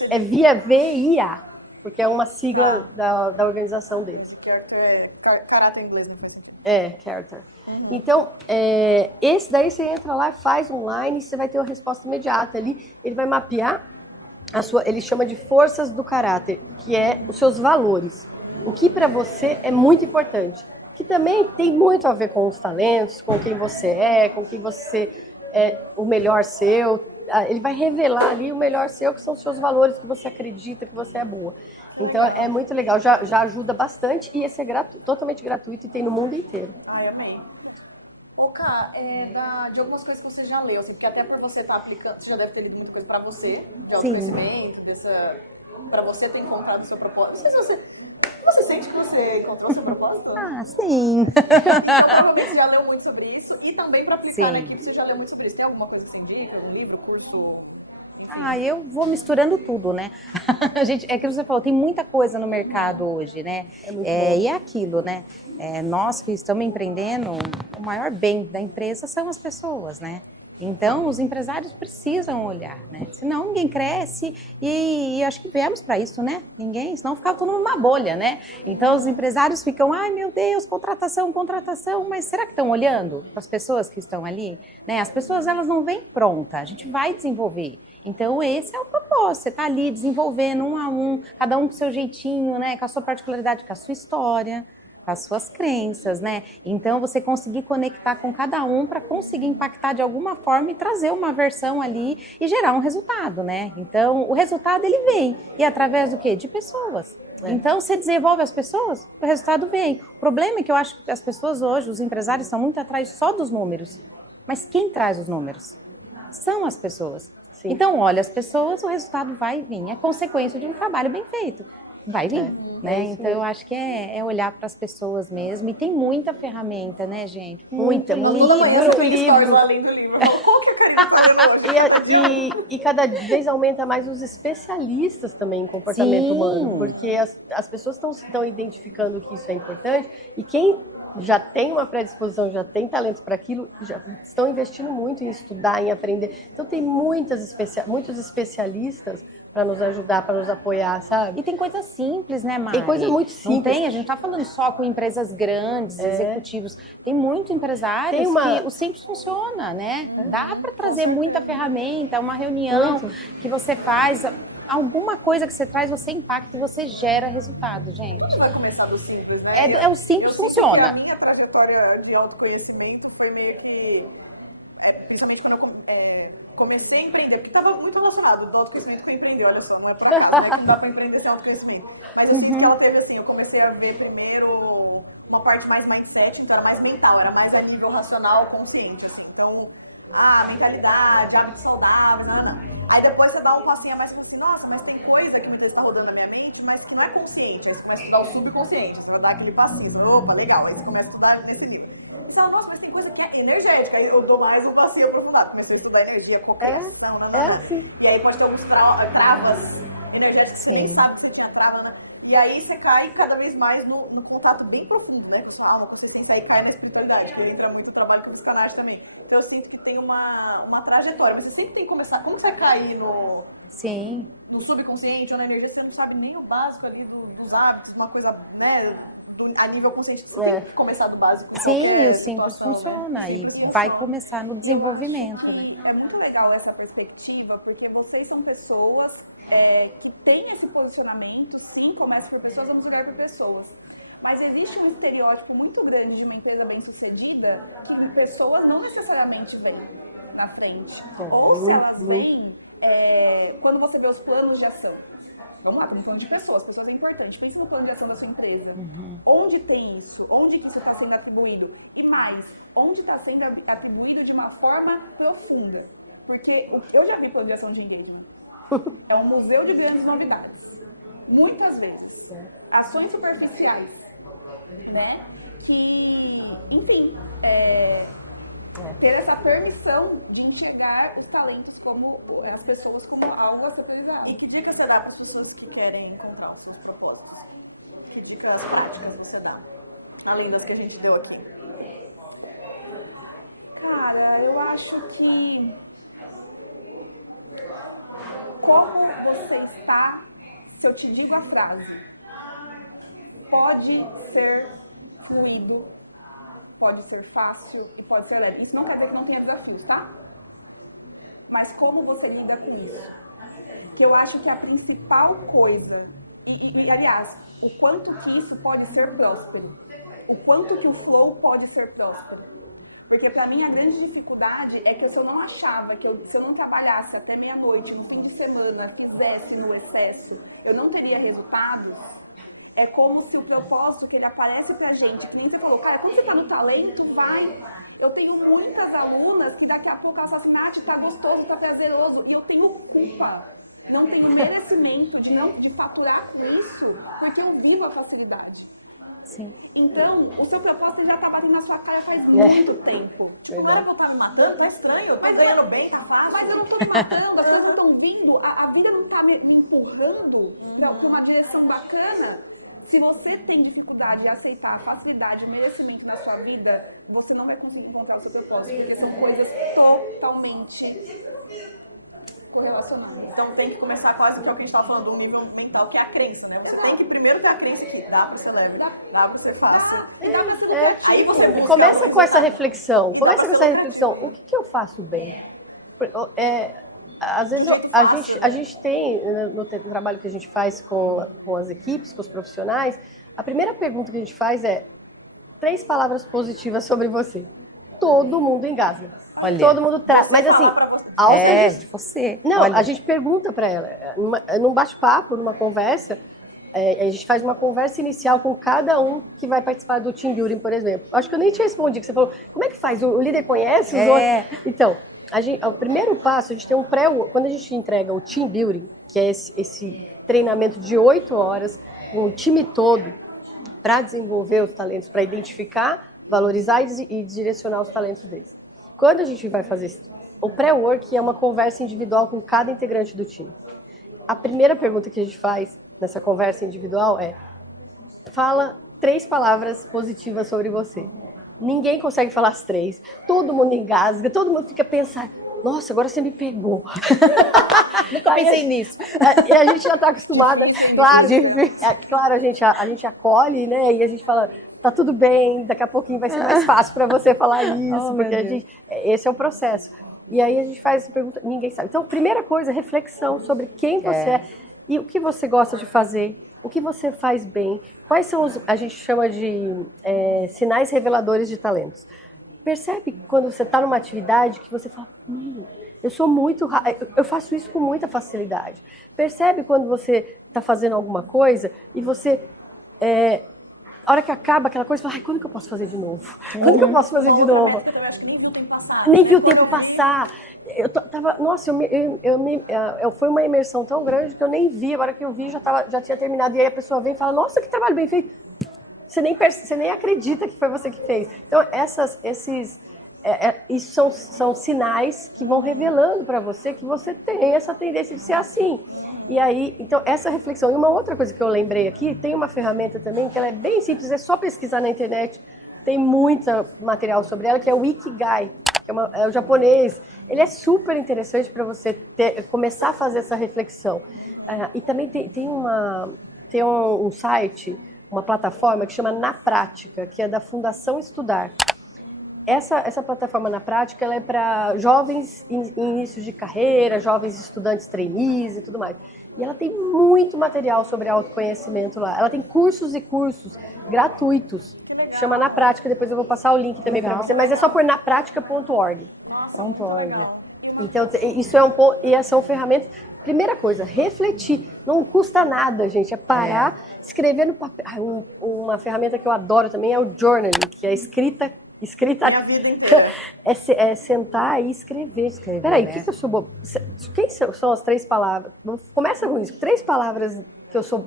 É Via VIA, porque é uma sigla da organização deles. Caráter inglês. Character. Então, esse daí você entra lá, faz online, você vai ter uma resposta imediata ali. Ele vai mapear ele chama de forças do caráter, que é os seus valores. O que para você é muito importante. Que também tem muito a ver com os talentos, com quem você é, com quem você é o melhor seu. Ele vai revelar ali o melhor seu, que são os seus valores, que você acredita que você é boa. Então é muito legal, já ajuda bastante, e esse é totalmente gratuito e tem no mundo inteiro. Ai, amei. Ká, de algumas coisas que você já leu, assim, porque até para você estar aplicando, você já deve ter lido muita coisa para você, de autoconhecimento, para você ter encontrado o seu propósito. Não sei se você Você sente que você encontrou seu propósito? Ah, sim. Então, provavelmente você já leu muito sobre isso. E também para aplicar Sim. naquilo, você já leu muito sobre isso. Tem alguma coisa que você indica no livro, curso? Ah, eu vou misturando tudo, né? A gente, é aquilo que você falou, tem muita coisa no mercado hoje, né? É muito bom. E é aquilo, né? Nós que estamos empreendendo, o maior bem da empresa são as pessoas, né? Então, os empresários precisam olhar, né? Senão ninguém cresce e acho que viemos para isso, né? Senão ficava todo mundo numa bolha, né? Então, os empresários ficam, ai meu Deus, contratação, mas será que estão olhando para as pessoas que estão ali? Né? As pessoas, elas não vêm pronta, a gente vai desenvolver. Então, esse é o propósito, você está ali desenvolvendo um a um, cada um com o seu jeitinho, né? Com a sua particularidade, com a sua história, com as suas crenças, né? Então, você conseguir conectar com cada um para conseguir impactar de alguma forma e trazer uma versão ali e gerar um resultado, né? Então, o resultado, ele vem. E através do quê? De pessoas. Então, você desenvolve as pessoas, o resultado vem. O problema é que eu acho que as pessoas hoje, os empresários, estão muito atrás só dos números. Mas quem traz os números? São as pessoas. Sim. Então, olha, as pessoas, o resultado vai vir. É consequência de um trabalho bem feito. Vai vir, né? isso Então, mesmo. eu acho que é olhar para as pessoas mesmo. E tem muita ferramenta, né, gente? Muita, livro. Toda manhã muito eu tenho livro. stories além do livro. Eu falo, qual que é a hoje? E cada vez aumenta mais os especialistas também em comportamento Sim. humano, porque as pessoas estão identificando que isso é importante e quem já tem uma predisposição, já tem talentos para aquilo, já estão investindo muito em estudar, em aprender. Então tem muitos especialistas para nos ajudar, para nos apoiar, sabe? E tem coisas simples, né, Mari? Tem coisa muito Não simples. tem, a gente tá falando só com empresas grandes, executivos. Tem muito empresários Tem uma- que o simples funciona, né? Dá para trazer muita ferramenta, uma reunião Muito. que você faz, alguma coisa que você traz, você impacta e você gera resultado, gente. Vai começar do simples, né? É o simples Eu sinto funciona. que a minha trajetória de autoconhecimento foi meio que, principalmente quando eu comecei a empreender, porque estava muito relacionado do autoconhecimento com empreender, olha só, não é pra cá, né? Que não dá pra empreender sem autoconhecimento. Mas eu sinto que ela teve assim, eu comecei a ver primeiro uma parte mais mindset, era mais mental, era mais a nível racional, consciente. Assim. Então, mentalidade, hábitos saudáveis, nada. Aí depois você dá um passinho a mais pra assim, nossa, mas tem coisa que está rodando na minha mente, mas não é consciente. Aí você começa a estudar o subconsciente, você vai dar aquele passinho, opa, legal, aí você começa a estudar nesse nível. Você fala, nossa, mas tem coisa que é energética, aí eu dou mais um passinho aprofundado, comecei a estudar energia, compreensão, É assim. E aí pode ter alguns travas energéticas que Sim. você sabe que você tinha trava, né? E aí você cai cada vez mais no contato bem profundo, né? Você fala, você sente aí cai na espiritualidade, porque entra muito trabalho com psicanálise também. Então eu sinto que tem uma trajetória. Você sempre tem que começar, como você cair Sim. no subconsciente ou na energia, você não sabe nem o básico ali dos hábitos, uma coisa, né? A nível consciente, você tem que começar do básico. Sim, qualquer e o simples situação, funciona. né? E Simples vai funciona. começar no desenvolvimento, né? É muito legal essa perspectiva, porque vocês são pessoas que têm esse posicionamento, sim, começa por pessoas, vamos jogar por pessoas. Mas existe um estereótipo muito grande de uma empresa bem-sucedida que pessoas não necessariamente vêm na frente. Ou se elas vêm, quando você vê os planos de ação. Vamos lá, estamos falando de pessoas é importante. Pensa no plano de ação da sua empresa. Onde tem isso? Onde que isso está sendo atribuído? E mais, onde está sendo atribuído de uma forma profunda? Porque eu já vi plano de ação de engagement. É um museu de grandes novidades. Muitas vezes. Ações superficiais. Né? Que, enfim, ter essa permissão de enxergar os talentos como as pessoas como algo a ser utilizado. E que dica você dá para as pessoas que querem encontrar os seus propósitos? Que dicas práticas você dá? Além das que a gente deu aqui. Cara, eu acho que como você está, se eu te digo a frase, pode ser fluido, pode ser fácil e pode ser leve. Isso não quer dizer que não tenha desafios, tá? Mas como você lida com isso? Que eu acho que a principal coisa, e aliás, o quanto que isso pode ser próspero, o quanto que o flow pode ser próspero. Porque pra mim a grande dificuldade é que se eu não achava que se eu não trabalhasse até meia-noite, no fim de semana, fizesse no excesso, eu não teria resultado. É como se o propósito que ele aparece pra gente, que nem você falou, cara, quando você tá no talento, vai. Eu tenho muitas alunas que daqui a pouco elas falam assim, Nath, tá gostoso, tá prazeroso, e eu tenho culpa. não tenho merecimento de faturar isso, porque eu vivo a facilidade. Sim. Então, o seu propósito já está batendo na sua cara faz muito tempo. Tipo, não era que eu estar me matando, não é estranho, mas ganhando bem, mas eu não estou me matando, as coisas estão vindo, a vida não está me empurrando para uma direção bacana. Se você tem dificuldade de aceitar a facilidade e merecimento na sua vida, você não vai conseguir encontrar o seu propósito, porque são coisas totalmente correlacionadas. Então tem que começar quase que é o que a gente estava falando do nível mental, que é a crença, né? Você tem que primeiro ter a crença que dá pra você leve, dá pra você faça. Aí você busca Começa com essa reflexão. O que eu faço bem? Às vezes a gente tem, no trabalho que a gente faz com as equipes, com os profissionais, a primeira pergunta que a gente faz é 3 palavras positivas sobre você. Todo mundo engasga. Olha. Todo mundo traz. Mas assim, De você. Não, Olha. a gente pergunta para ela. Num bate-papo, numa conversa, a gente faz uma conversa inicial com cada um que vai participar do team building, por exemplo. Acho que eu nem te respondi, que você falou, como é que faz? O líder conhece os outros? Então, o primeiro passo, a gente tem quando a gente entrega o team building, que é esse treinamento de 8 horas, com o time todo, para desenvolver os talentos, para identificar, valorizar e direcionar os talentos deles. Quando a gente vai fazer isso, o pré-work é uma conversa individual com cada integrante do time. A primeira pergunta que a gente faz nessa conversa individual é: fala 3 palavras positivas sobre você. Ninguém consegue falar as 3. Todo mundo engasga, todo mundo fica pensando, nossa, agora você me pegou. Nunca pensei nisso. E a gente já está acostumada, claro. Claro, a gente acolhe, né? E a gente fala, tá tudo bem, daqui a pouquinho vai ser mais fácil para você falar isso, porque esse é o processo. E aí a gente faz essa pergunta, ninguém sabe. Então, primeira coisa, reflexão sobre quem você é e o que você gosta de fazer, o que você faz bem, quais são a gente chama de sinais reveladores de talentos. Percebe quando você está numa atividade que você fala, eu sou eu faço isso com muita facilidade. Percebe quando você está fazendo alguma coisa e você, a hora que acaba aquela coisa, você fala, quando que eu posso fazer de novo? Quando que eu posso fazer de novo? Nem vi o tempo passar. Foi uma imersão tão grande que eu nem vi, a hora que eu vi já tinha terminado. E aí a pessoa vem e fala, nossa, que trabalho bem feito. Você nem acredita que foi você que fez. Então, isso são sinais que vão revelando para você que você tem essa tendência de ser assim. E aí, então, essa reflexão. E uma outra coisa que eu lembrei aqui, tem uma ferramenta também que ela é bem simples, é só pesquisar na internet. Tem muito material sobre ela, que é o Ikigai, que é o japonês. Ele é super interessante para você começar a fazer essa reflexão. E também tem um site, uma plataforma que chama Na Prática, que é da Fundação Estudar. Essa plataforma Na Prática ela é para jovens em início de carreira, jovens estudantes trainees e tudo mais. E ela tem muito material sobre autoconhecimento lá. Ela tem cursos e cursos gratuitos. Chama Na Prática, depois eu vou passar o link também para você, mas é só por napratica.org. Então, isso são ferramentas. Primeira coisa, refletir. Não custa nada, gente. É parar, escrever no papel. Uma ferramenta que eu adoro também é o journaling, que é escrita é sentar e escrever. Peraí, o que eu sou boa? Quem são as 3 palavras? Começa com isso. 3 palavras que eu sou...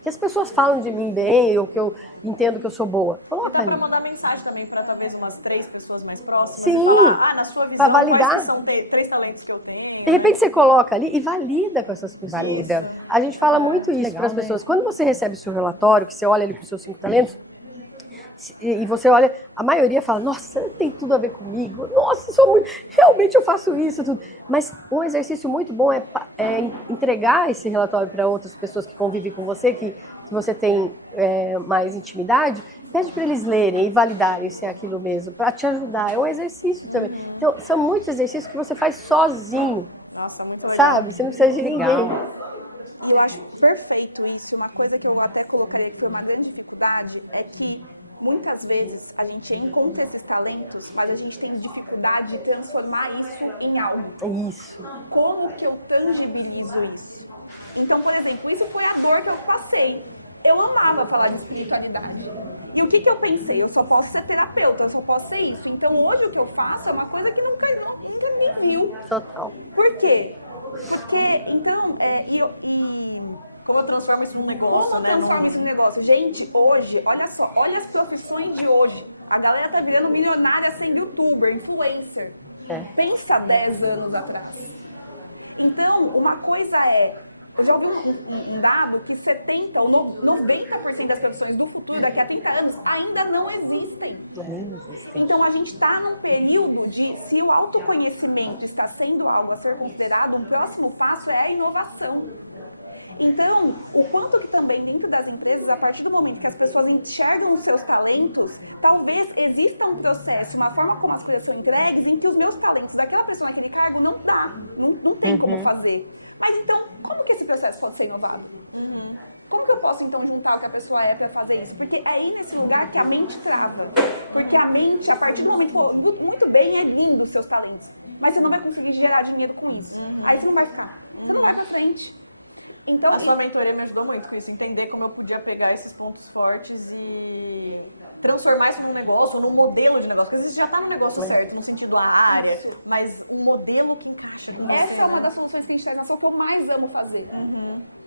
Que as pessoas falam de mim bem, ou que eu entendo que eu sou boa. Coloca ali. Dá pra mandar mensagem também para talvez umas 3 pessoas mais próximas. Sim, na sua visão, para validar. são 3 talentos que eu tenho. De repente você coloca ali e valida com essas pessoas. Valida. A gente fala muito isso para as pessoas. Quando você recebe o seu relatório, que você olha ali com os seus 5 talentos, e você olha, a maioria fala, nossa, tem tudo a ver comigo, nossa, realmente eu faço isso, tudo. Mas um exercício muito bom é entregar esse relatório para outras pessoas que convivem com você, que você tem mais intimidade, pede para eles lerem e validarem se é aquilo mesmo, para te ajudar. É um exercício também. Então, são muitos exercícios que você faz sozinho, sabe? Você não precisa de ninguém. Eu acho perfeito isso. Uma coisa que eu até colocaria que é uma grande dificuldade é que muitas vezes a gente encontra esses talentos, mas a gente tem dificuldade de transformar isso em algo. Isso. Como que eu tangibilizo isso? Então, por exemplo, isso foi a dor que eu passei. eu amava falar de espiritualidade. E o que eu pensei? Eu só posso ser terapeuta, eu só posso ser isso. Então hoje o que eu faço é uma coisa que nunca me viu. Total. Por quê? Porque, então, Como eu transformo isso num como negócio, eu né? transformo isso em negócio? Gente, hoje, olha só, olha as profissões de hoje. A galera tá virando milionária sendo youtuber, influencer. É. Pensa 10 anos atrás. Então, uma coisa eu já ouvi um dado que 70 ou 90% das profissões do futuro, daqui a 30 anos, ainda não existem. Nem existem. Então, a gente está num período de, se o autoconhecimento está sendo algo a ser considerado, um próximo passo é a inovação. Então, o quanto que também dentro das empresas, a partir do momento que as pessoas enxergam os seus talentos, talvez exista um processo, uma forma como as coisas são entregues, em que os meus talentos daquela pessoa naquele cargo não dá, não tem como fazer. Mas então, como que esse processo pode ser inovado? Como que eu posso então juntar o que a pessoa é para fazer isso? Porque é aí nesse lugar que a mente trava. Porque a mente, a partir do momento que muito bem, é lindo os seus talentos, mas você não vai conseguir gerar dinheiro com isso. Aí você não vai ficar, você não vai pra frente. Então, A sua mentoria me ajudou muito com isso, entender como eu podia pegar esses pontos fortes e transformar isso num negócio, num modelo de negócio. Porque a gente já está no negócio certo, no sentido a área, mas um modelo que encaixa. essa é uma das soluções que a gente traz na ação que eu mais amo fazer.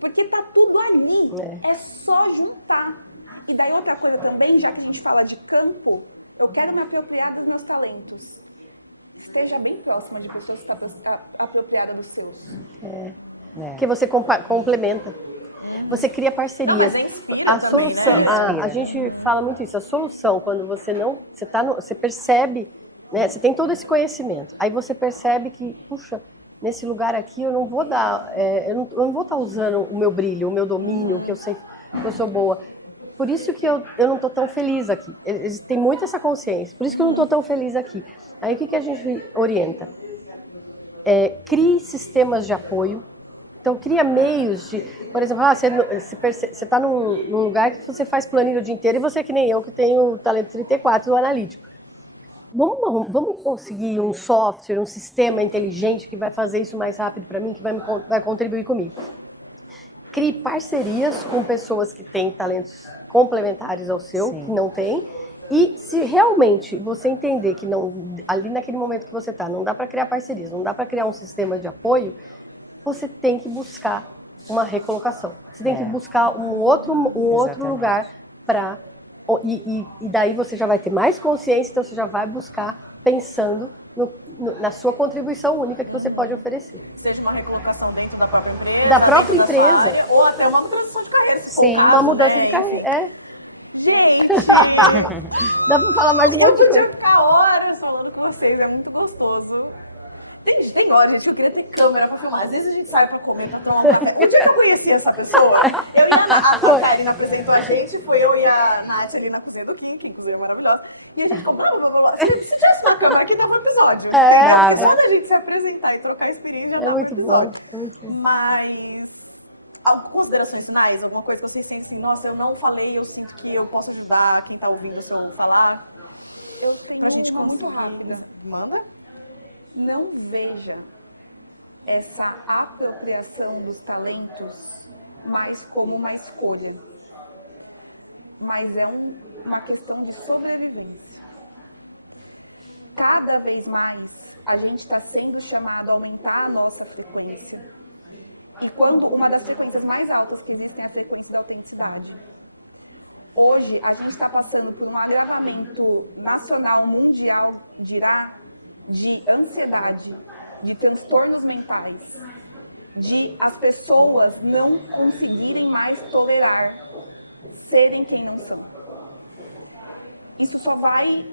Porque tá tudo ali. É só juntar. E daí outra coisa também, já que a gente fala de campo, eu quero me apropriar dos meus talentos. Esteja bem próxima de pessoas que estão apropriadas dos seus. Porque você complementa. Você cria parcerias. A solução, a gente fala muito isso. A solução, quando você você percebe, né? Você tem todo esse conhecimento. Aí você percebe que, puxa, nesse lugar aqui eu não vou dar, eu não vou estar usando o meu brilho, o meu domínio, que eu sei que eu sou boa. Por isso que eu não estou tão feliz aqui. Eles têm muito essa consciência. Por isso que eu não estou tão feliz aqui. Aí o que a gente orienta? Crie sistemas de apoio. Então, cria meios de... Por exemplo, você está num lugar que você faz planilha o dia inteiro e você é que nem eu, que tenho o talento 34 do analítico. Vamos conseguir um software, um sistema inteligente que vai fazer isso mais rápido para mim, que vai contribuir comigo. Crie parcerias com pessoas que têm talentos complementares ao seu, que não tem. E se realmente você entender que ali naquele momento que você está, não dá para criar parcerias, não dá para criar um sistema de apoio, você tem que buscar uma recolocação. Você tem que buscar um outro lugar para... E daí você já vai ter mais consciência, então você já vai buscar pensando na sua contribuição única que você pode oferecer. Seja uma recolocação dentro da própria empresa. Da própria empresa. Área, ou até uma mudança de carreira. Sim, uma mudança de carreira. Gente, Dá para falar mais um monte de eu coisa. podia ficar horas falando com vocês, é muito gostoso. Tem olha, gente, eu queria ter câmera pra filmar. Às vezes a gente sai pra comer, pra tomar uma café. Eu já conheci essa pessoa. A Karine apresentou a gente, foi eu e a Nath ali na filha do Pink, inclusive, maravilhosa. E a gente falou, não, se tivesse uma câmera aqui, tava um episódio. Quando a gente se apresentar e trocar experiência, já É muito bom, é muito bom. Mas, considerações finais, alguma coisa que vocês sentem assim, nossa, eu não falei, eu sinto que eu posso ajudar quem tá ouvindo se eu falar. A gente fala muito rápido. Manda? Não veja essa apropriação dos talentos mais como uma escolha, mas é uma questão de sobrevivência. Cada vez mais a gente está sendo chamado a aumentar a nossa frequência. Enquanto uma das frequências mais altas que existem é a frequência da autenticidade. Hoje a gente está passando por um agravamento nacional, mundial, de ansiedade, de transtornos mentais, de as pessoas não conseguirem mais tolerar serem quem não são. Isso só vai,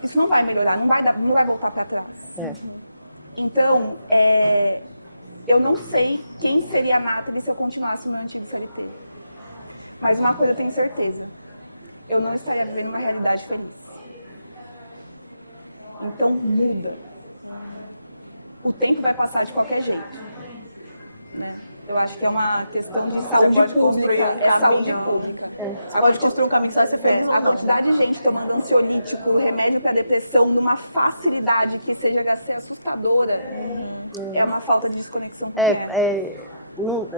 isso não vai melhorar, não vai voltar para trás. Então, eu não sei quem seria a Nathalie se eu continuasse no antigo CLT. Mas uma coisa eu tenho certeza, eu não estaria vivendo uma realidade feliz. Então, muda. O tempo vai passar de qualquer jeito. Eu acho que é uma questão de saúde pública. É saúde pública. Agora a gente construiu um caminho que você tem. A quantidade de gente tomando ansiolítico, remédio para depressão, numa facilidade que seja assim, assustadora, é uma falta de desconexão.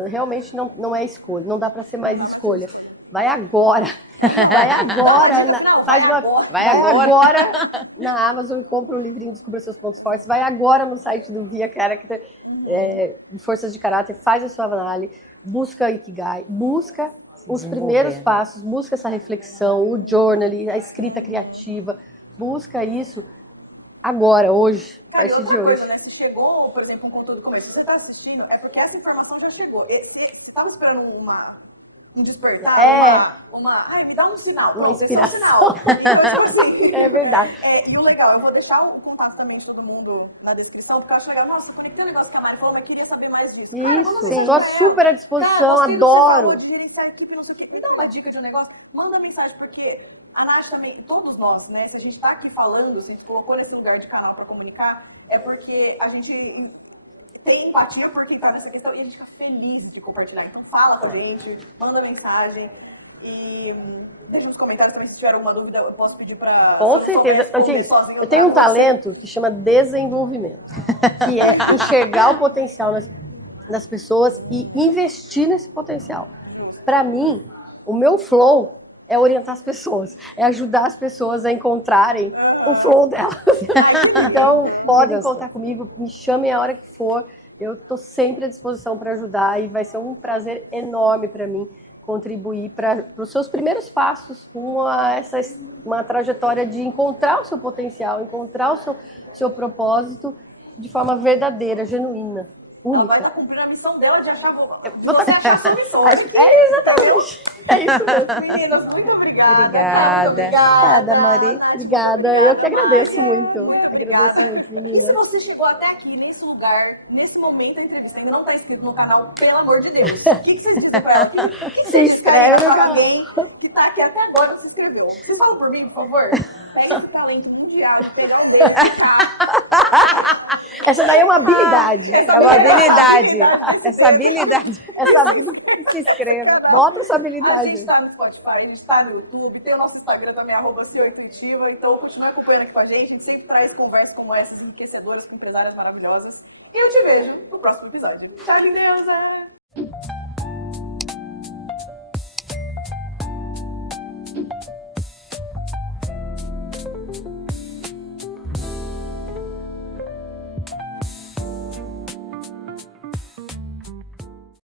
realmente não é escolha, não dá para ser mais escolha. Vai agora. Vai agora. Vai agora na Amazon e compra o livrinho Descubra Seus Pontos Fortes. Vai agora no site do Via Character, de Forças de Caráter, faz a sua análise, busca Ikigai, busca os primeiros passos, busca essa reflexão, o journaling, a escrita criativa, busca isso agora, hoje, a partir de hoje. Né? Se chegou, por exemplo, um conteúdo como esse, se você está assistindo, é porque essa informação já chegou. Você estava esperando um despertar, ai, me dá um sinal. Uma não, inspiração. É verdade. E o legal, eu vou deixar o contato também de todo mundo na descrição, porque eu acho legal. Nossa, eu conectei um negócio com a Mari, falou, mas eu queria saber mais disso. Isso, estou super à disposição, adoro. Me dá uma dica de um negócio, manda mensagem, porque a Nath também, todos nós, né, se a gente está aqui falando, se a gente colocou nesse lugar de canal para comunicar, é porque a gente tem empatia por quem está nessa questão e a gente fica feliz de compartilhar. Então fala pra gente, manda mensagem e deixa nos comentários também se tiver alguma dúvida, eu posso pedir para... Com certeza. Gente, eu tenho um talento que chama desenvolvimento, que é enxergar o potencial nas pessoas e investir nesse potencial. Para mim, o meu flow é orientar as pessoas, é ajudar as pessoas a encontrarem o flow delas. Então, podem contar comigo, me chamem a hora que for. Eu estou sempre à disposição para ajudar e vai ser um prazer enorme para mim contribuir para os seus primeiros passos com uma trajetória de encontrar o seu potencial, encontrar o seu propósito de forma verdadeira, genuína. Única. Ela vai estar cumprindo a missão dela de achar você achar a sua missão. Exatamente. É isso mesmo. Meninas, muito obrigada. Obrigada. Obrigada, Mari. Obrigada. Eu que agradeço muito. Agradeço muito, E se menina. você chegou até aqui, nesse lugar, nesse momento da entrevista, ainda não está inscrito no canal, pelo amor de Deus, o que você disse pra ela? O que Se inscreve no canal. Alguém que está aqui até agora se inscreveu. Fala por mim, por favor. Pega esse talento mundial, pegar o dedo, tá? Essa daí é uma habilidade. É uma habilidade. Essa habilidade. Se inscreva. Bota essa A habilidade. gente está no Spotify, a gente está no YouTube, tem o nosso Instagram também, @CEOintuitiva, então continue acompanhando aqui com a gente, a gente sempre traz conversas como essas, enriquecedoras, com empresárias maravilhosas. E eu te vejo no próximo episódio. Tchau, Deus!